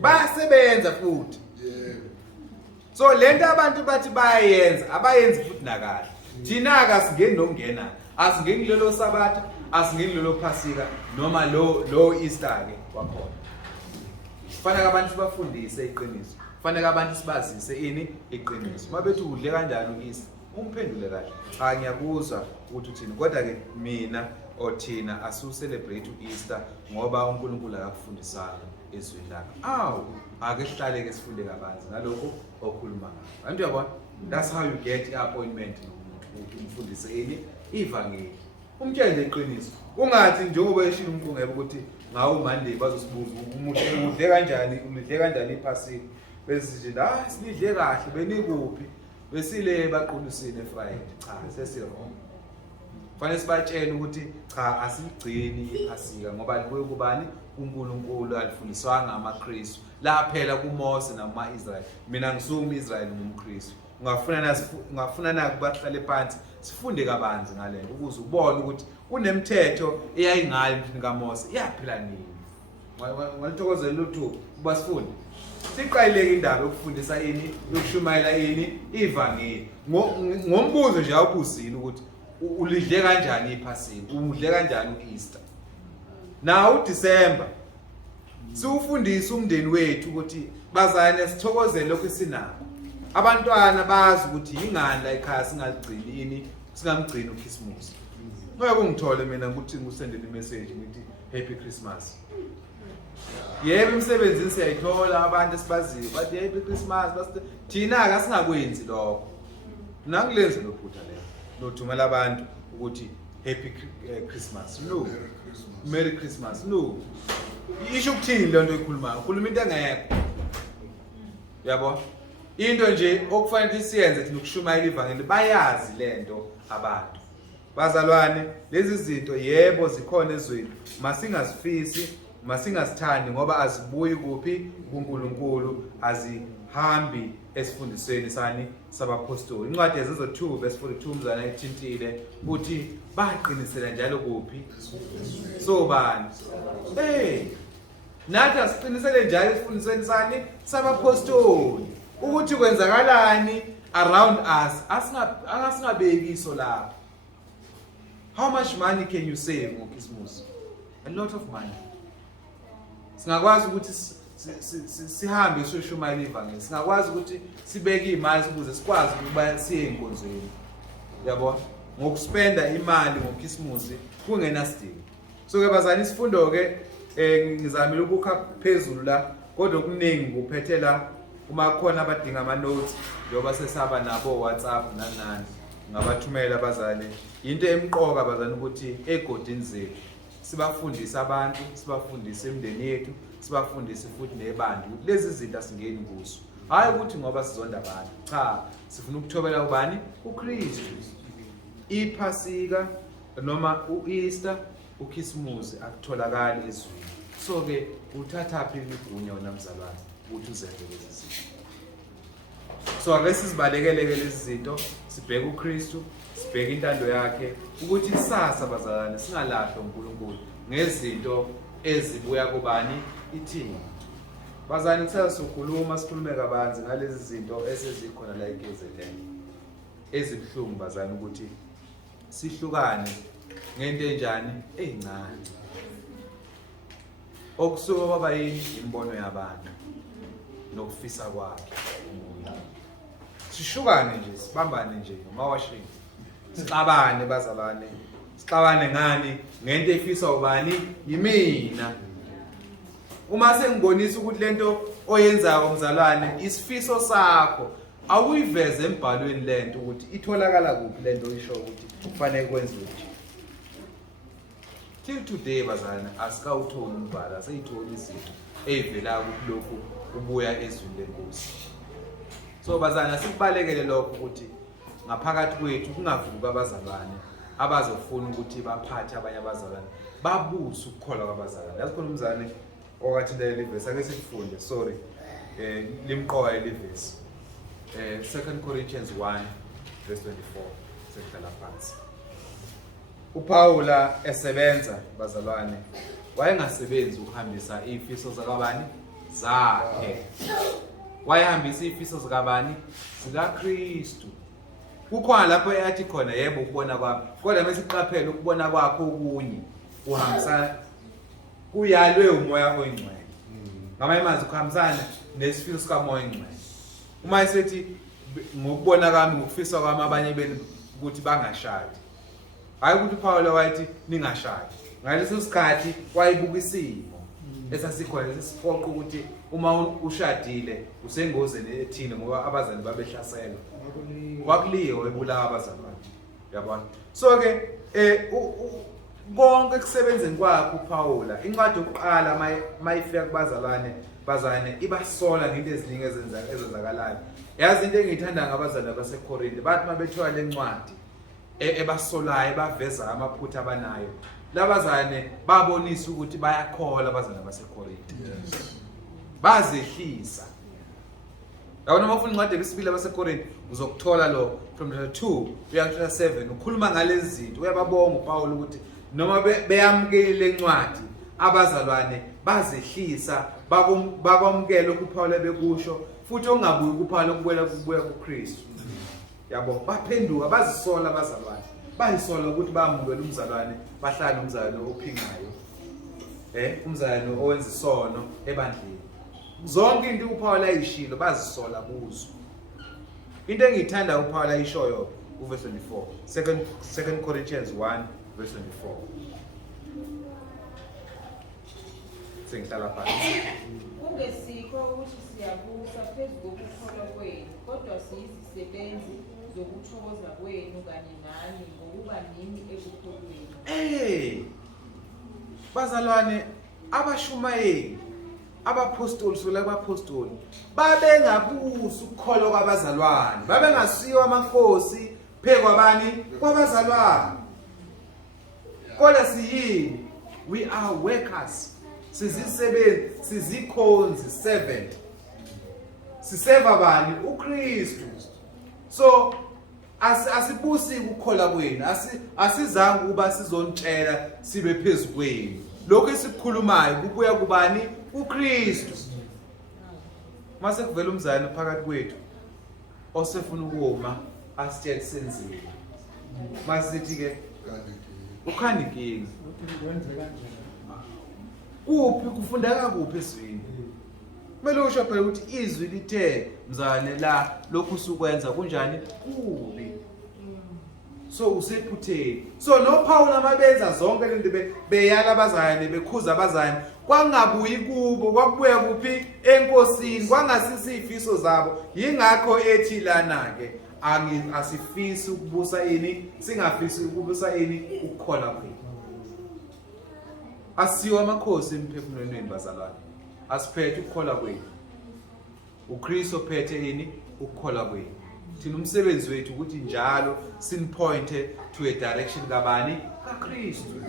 basebenza futhi so lento abantu bathi bayayenza abayenzi futhi nakahle thina akasingeni nokungena asingeni lelo sabatha asingeni lelo phasika noma lo Easter ke kwakhona kufanele abantu sibafundise iqiniso kufanele abantu sibazise ini iqiniso mabethi udle kanjani uEaster umphendule kahle cha ngiyakuzwa ukuthi uthini kodwa ke mina othina asu celebrate uEaster ngoba uNkulunkulu akakufundisanga ezweni lakhe ake sihlale ke sifunde kabanzi ngalokho okhuluma ngakho abantu uyabona that's how you get appointment umfundise ini ivangeli umtshele iqiniso ungathi njengoba eshilo umqungebe ukuthi ngawo Monday bazosibuza udle kanjani iphasika bese nje silidle kahle benikuphi besile baqunisile eFrayed cha sesirong Kufanele sibatshele ukuthi cha asigcini iphasika ngoba libuye kubani uNkulunkulu alifundiswanga amaKristu la phela kuMose namaIsrael. Mina ngisumi Israel ngumKristu. Ungafuna naku bahlale phansi sifunde kabanzi ngale ukuze ubone ukuthi kunemithetho eyayingayo emthini kaMose iyaphila nini. Ngalithokozela lutho kuba sifunde. Siqayileke indaba yokufundisa ini yokushumayela ini ivangeli. Ngombuzo nje awubuzile ukuthi ulidle kanjani iphasika, udle kanjani uEaster. Na uDisemba siufundisa umndeni wethu ukuthi bazane sithokozele lokho sinako. Abantwana bazi ukuthi ingani la ekhaya singagcini ini, singamgcini uChristmas. Ngoba kungithole mina ukuthi ngusendele imessage ngithi happy Christmas. Yebo imsebenzini siyayithola abantu esibaziyo bathi happy Christmas basithi thina aka singakwenzi lokho. Nangilenze lophutha lelo. Nothumela abantu ukuthi happy Christmas. No. Merry Christmas. No. Isho ukuthini lento ekhulumayo? Ukhuluma into engekho. Yabo? Into nje okufanele siyenze thina ukushumayela ivangeli bayazi lento abantu. Bazalwane, lezi zinto yebo zikhona ezweni. Masingazifisi, masingasithandi ngoba azibuyi kuphi kuNkulunkulu, azihambi esifundisweni sani sabapostoli. Incwadi yeZizo 2 verse 42 mzana ithintile uthi baqinisela njalo kuphi? So bani? Nathi asiqinisele njalo esifundisweni sani sabapostoli ukuthi kwenzakalani around us. Asingabeki iso lapho. How much money can you save ngoKrismus? A lot of money. Singakwazi ukuthi sihambe sishumayela ivangeli. Singakwazi ukuthi sibeke imali ukuze sikwazi ukuba siye enkonzweni. Yabo? Ngokuspenda imali ngoKrismus kungenasidingo. So ke bazali isifundo ke ngizamile ukukha phezulu la kodwa okuningi kuphethela uma khona abadinga ama notes njoba sesaba nabo WhatsApp nanani ngabathumela abazali. Into emqoka bazali ukuthi egodini zethu sibafundisa abantu, sibafundise imndeni yethu, sibafundise futhi nebandla ukuthi lezi zinto asingeni kuzo. Hayi ukuthi ngoba sizonda abantu. Cha, sifuna ukuthobela ubani? uKristu. Iphasika noma uEaster, uChristmas akutholakali ezweni. So ke uthatha phi imigunya namzalwane ukuthi uzenze lezi zinto. So ake sizibalekele lezi zinto, sibheke uKristu, sibheke intando yakhe ukuthi isasa bazalwane singalahlwa uNkulunkulu ngezinto ezibuya kubani ithini. Bazalwane kusasa sikhuluma sikhulume kabanzi ngalezi zinto esezikhona la eKZN. Ezibhlungu bazalwane ukuthi sihlukane ngento enjani ezincane. Okusuka baba yini imbono yabantu nokufisa kwakhe umuntu. Sishukane nje, sibambane nje ngomawashini. Sixabane bazalwane. Sixabane ngani ngento efisa ubani yimina. Uma sengibonisa ukuthi lento oyenzayo umzalwane isifiso sakho awuyiveze embhalweni lento ukuthi itholakala kuphi lento isho ukuthi kufanele kwenze ukuthi. Till today bazalwane asikawutholi umbhala seyithola izinto ezivela kulokhu ubuya ezweni lenkosi. So bazalwane asikubalekele lokho ukuthi ngaphakathi kwethu kungavuka abazalwane abazofuna ukuthi baphathe abanye abazalwane babusa ukukholwa kwabazalwane. Yazi khona umzalwane okathi le verse ake sifunde sorry limqoka le verse 2 Corinthians 1 verse 24 sekhala phansi. uPaula esebenza bazalwane wayengasebenzi ukuhambisa izifiso zakabani zakhe. Wayehambisa izifiso zakabani zikaKristu. Kukhona lapho eyathi khona yebo ukubona kwami kodwa mesiqaphela ukubona kwakho okunye uhambisa kuyalwe umoya oyingcwele. Ngamanye amazwi ukuhambisana nesifiso sikamoya oyingcwele. Uma isethi ngokubona kwami ngokufisa kwami abanye benu ukuthi bangashadi. Hayi ukuthi uPaul wayithi ningashadi. Ngaleso sikhathi wayibuka isimo esasikhona sesifoqa ukuthi uma ushadile usengozeni ethile ngoba abazali babehlaselwa. Kwakuliwe ebulawa abazali bakhe. Yabona. So ke konke kusebenzeni kwakhe uPaula incwadi yokuqala mayifika kubazalwane bazane ibasola ngento eziningi ezenzakalayo. Yazi into engiyithanda ngabazali baseKorinte bathi mabethola lencwadi ebasolayo baveza amaphutha abanayo labazane babonisa ukuthi bayakhola abazane baseKorinte bazehlisa yabona mawufuna incwadi yesibili abaseKorinte uzokuthola lo from chapter 2 uya chapter 7 ukhuluma ngalezi zinto uyababonga uPaul ukuthi noma beyamukele lencwadi abazalwane bazehlisa bakwamukela ukuPaul bekusho futhi ongabuyi kuPaul kubuya kuKristu yabo baphenduka bazisola abazalwane bayisola ukuthi bamukele umzalwane bahlala umzalwane ophingayo umzalwane owenza isono ebandleni zonke into uPaul ayishilo bazisola kuzo into engiyithanda uPaul ayishoyo uverse 24 2 Corinthians 1 verse 24 sengihlala phansi kungesikho ukuthi siyabusa phezu kokukholwa kwenu kodwa siyizisebenzi zokuthokoza kwenu kanye nani ngokuba nini ekukholweni. Bazalwane abashumayeli abapostoli sola abapostoli babengabusa ukukholwa kwabazalwane babengasiwa amakhosi phekwabani kwabazalwane kodwa siyini we are workers sizisebenzi sizikhonzi servant siseva bani uKristu so asibusi ukukhola kwenu asizange kuba sizontshela sibe phezulu kwenu lokho esikhulumayo kubuya kubani uKristu mase kuvela umzali phakathi kwethu osefuna ukuma asitshela senzile masithi ke ukhanda inkingi kuphi kufundeka kuphi eswini kumele usho phela ukuthi izwi lithe mzane la lokhu usukwenza kunjani kubi so usephutheni so no Paul amabenza zonke lento beyala abazane bekhuza abazane kwangabuyi kubo kwakubuya kuphi enkosini kwangasisifiso zabo yingakho ethi lana ke asifisi ukubusa ini singafisi ukubusa ini ukukhola kwethu asiwa amakhosi emphefumulweni bazalwane asiphethe ukukhola kwethu uKristu ophethe ini ukukhola kwethu thina umsebenzi wethu ukuthi njalo sinpointe to a direction kabani kaKristu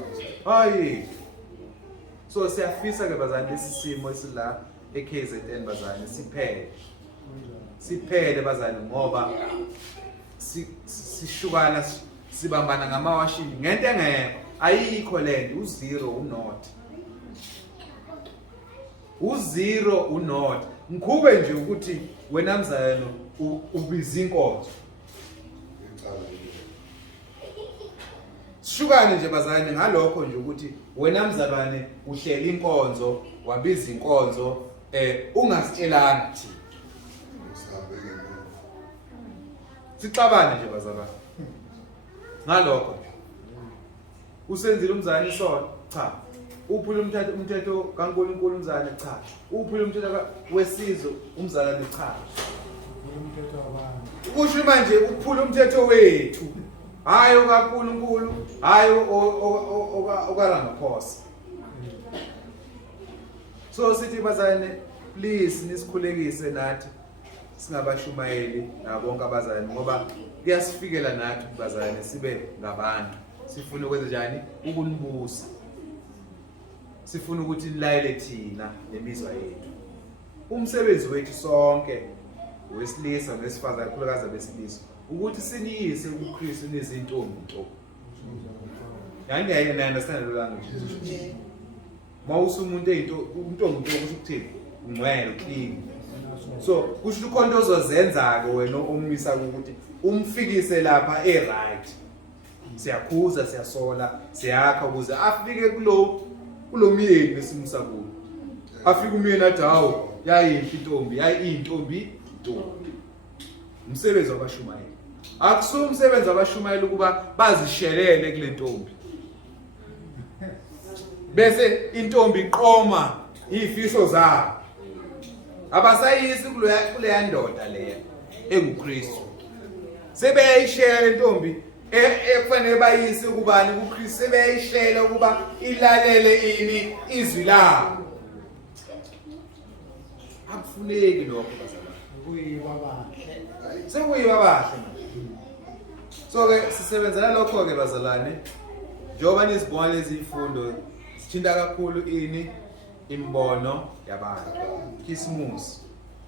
hayi so siyafisa ke bazalwane lesisimo esila eKZN bazalwane siphele bazalwane ngoba sishukana sibambana ngamawashini ngento engekho ayikho lento u0 u0 u0 u0 ngikhube nje ukuthi wena mzalwane ubiza inkonzo sishukane nje bazalwane ngalokho nje ukuthi wena mzalwane uhlela inkonzo wabiza inkonzo ungasitshelanga thina sixabane nje bazalwane ngalokho usenzile umzalwane isono cha uphula umthetho kaNkulunkulu umzalwane cha uphula umthetho wesizwe umzalwane cha umthetho wabantu kusho manje uphula umthetho wethu hayi kaNkulunkulu hayi okaRamaphosa so sithi bazalwane please nisikhulekise nathi singabashumayeli nabonke abazalwane ngoba kuyasifikela nathi bazalwane sibe ngabantu sifuna ukwenza njani ukunibusa sifuna ukuthi nilayele thina nemizwa yethu umsebenzi wethu sonke wesilisa nesifazane khulukazi besilisa ukuthi siniyise uKristu nezintombi yani understand lo language mawusu umuntu intombi kusho ukuthini ungcwele uclean so kusho ukhonto ozozenza ke wena umisa ukuthi umfikise lapha right siyakhuza siyasola siyakha ukuze afike kulo myeni besimusa kulo afike umyeni athi hawo yayintombi yayintombi umsebenzi wabashumayeli akuso umsebenzi wabashumayeli ukuba bazishelele kule ntombi bese intombi iqoma izifiso zabo abasayisi kuleya ndoda leya enguKristu sebeyishela intombi ekufanele bayise kubani kuKristu sebeyishela ukuba ilalele ini izwi labo akufuneki lokho bazalwane sekuyiba bahle So ke sisebenzela lokho ke bazalwane. Njengoba nizibona lezi izifundo sithinta kakhulu ini imbono yabantu. Christmas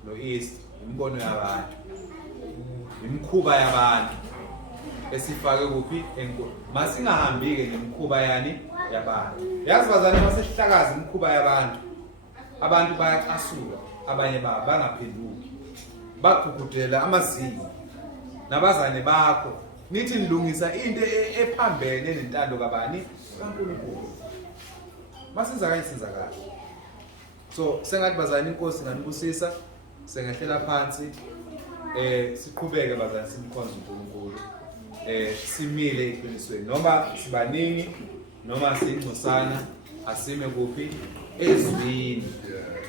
no Easter imbono yabantu. Imkhuba yabantu. Esifake kuphi enkulu. Masingahambi ke nemkhuba yani yabantu. Yazi bazalwane masesihlakaza imkhuba yabantu. Abantu bayaqasuka, abanye babo bangaphenduki. Bagugudela amazinyo. Nabazane bakho nithi nilungisa into ephambene nentando kabani kaNkulunkulu. Masiza kanye sizakala. So sengathi bazalwane inkosi nganibusisa sengehlela phansi siqhubeke bazalwane simkhonza uNkulunkulu. Simile eqinisweni noma sibaningi noma singcosana asime kuphi ezwini.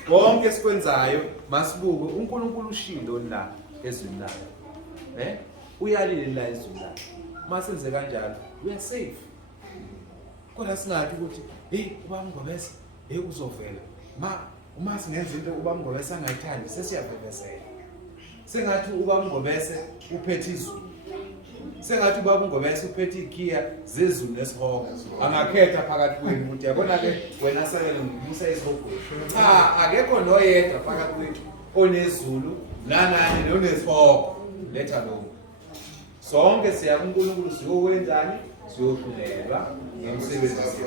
Konke sikwenzayo masibuke uNkulunkulu ushilo na ezwini lakhe. Uyalila ezwini lakhe. Masenze kanjalo we are safe. Kodwa singathi ukuthi ubaba Ngobese uzovela. Uma singenza into ubaba Ngobese angayithandi sesiyabhebhezela. Sengathi ubaba Ngobese uphethe izulu. Sengathi ubaba Ngobese uphethe ikhiya zezulu nesihongo. Angakhetha phakathi kwenu ukuthi yabona ke wena sekele ngikusa isihogweni. Cha akekho noyedwa phakathi kwethu onezulu nanani nonesihongo. Letha lo. Sonke siya kuNkulunkulu siyokwenzani? Siyohlulelwa ngomsebenzi wakhe.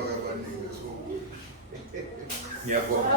Ngiyabonga.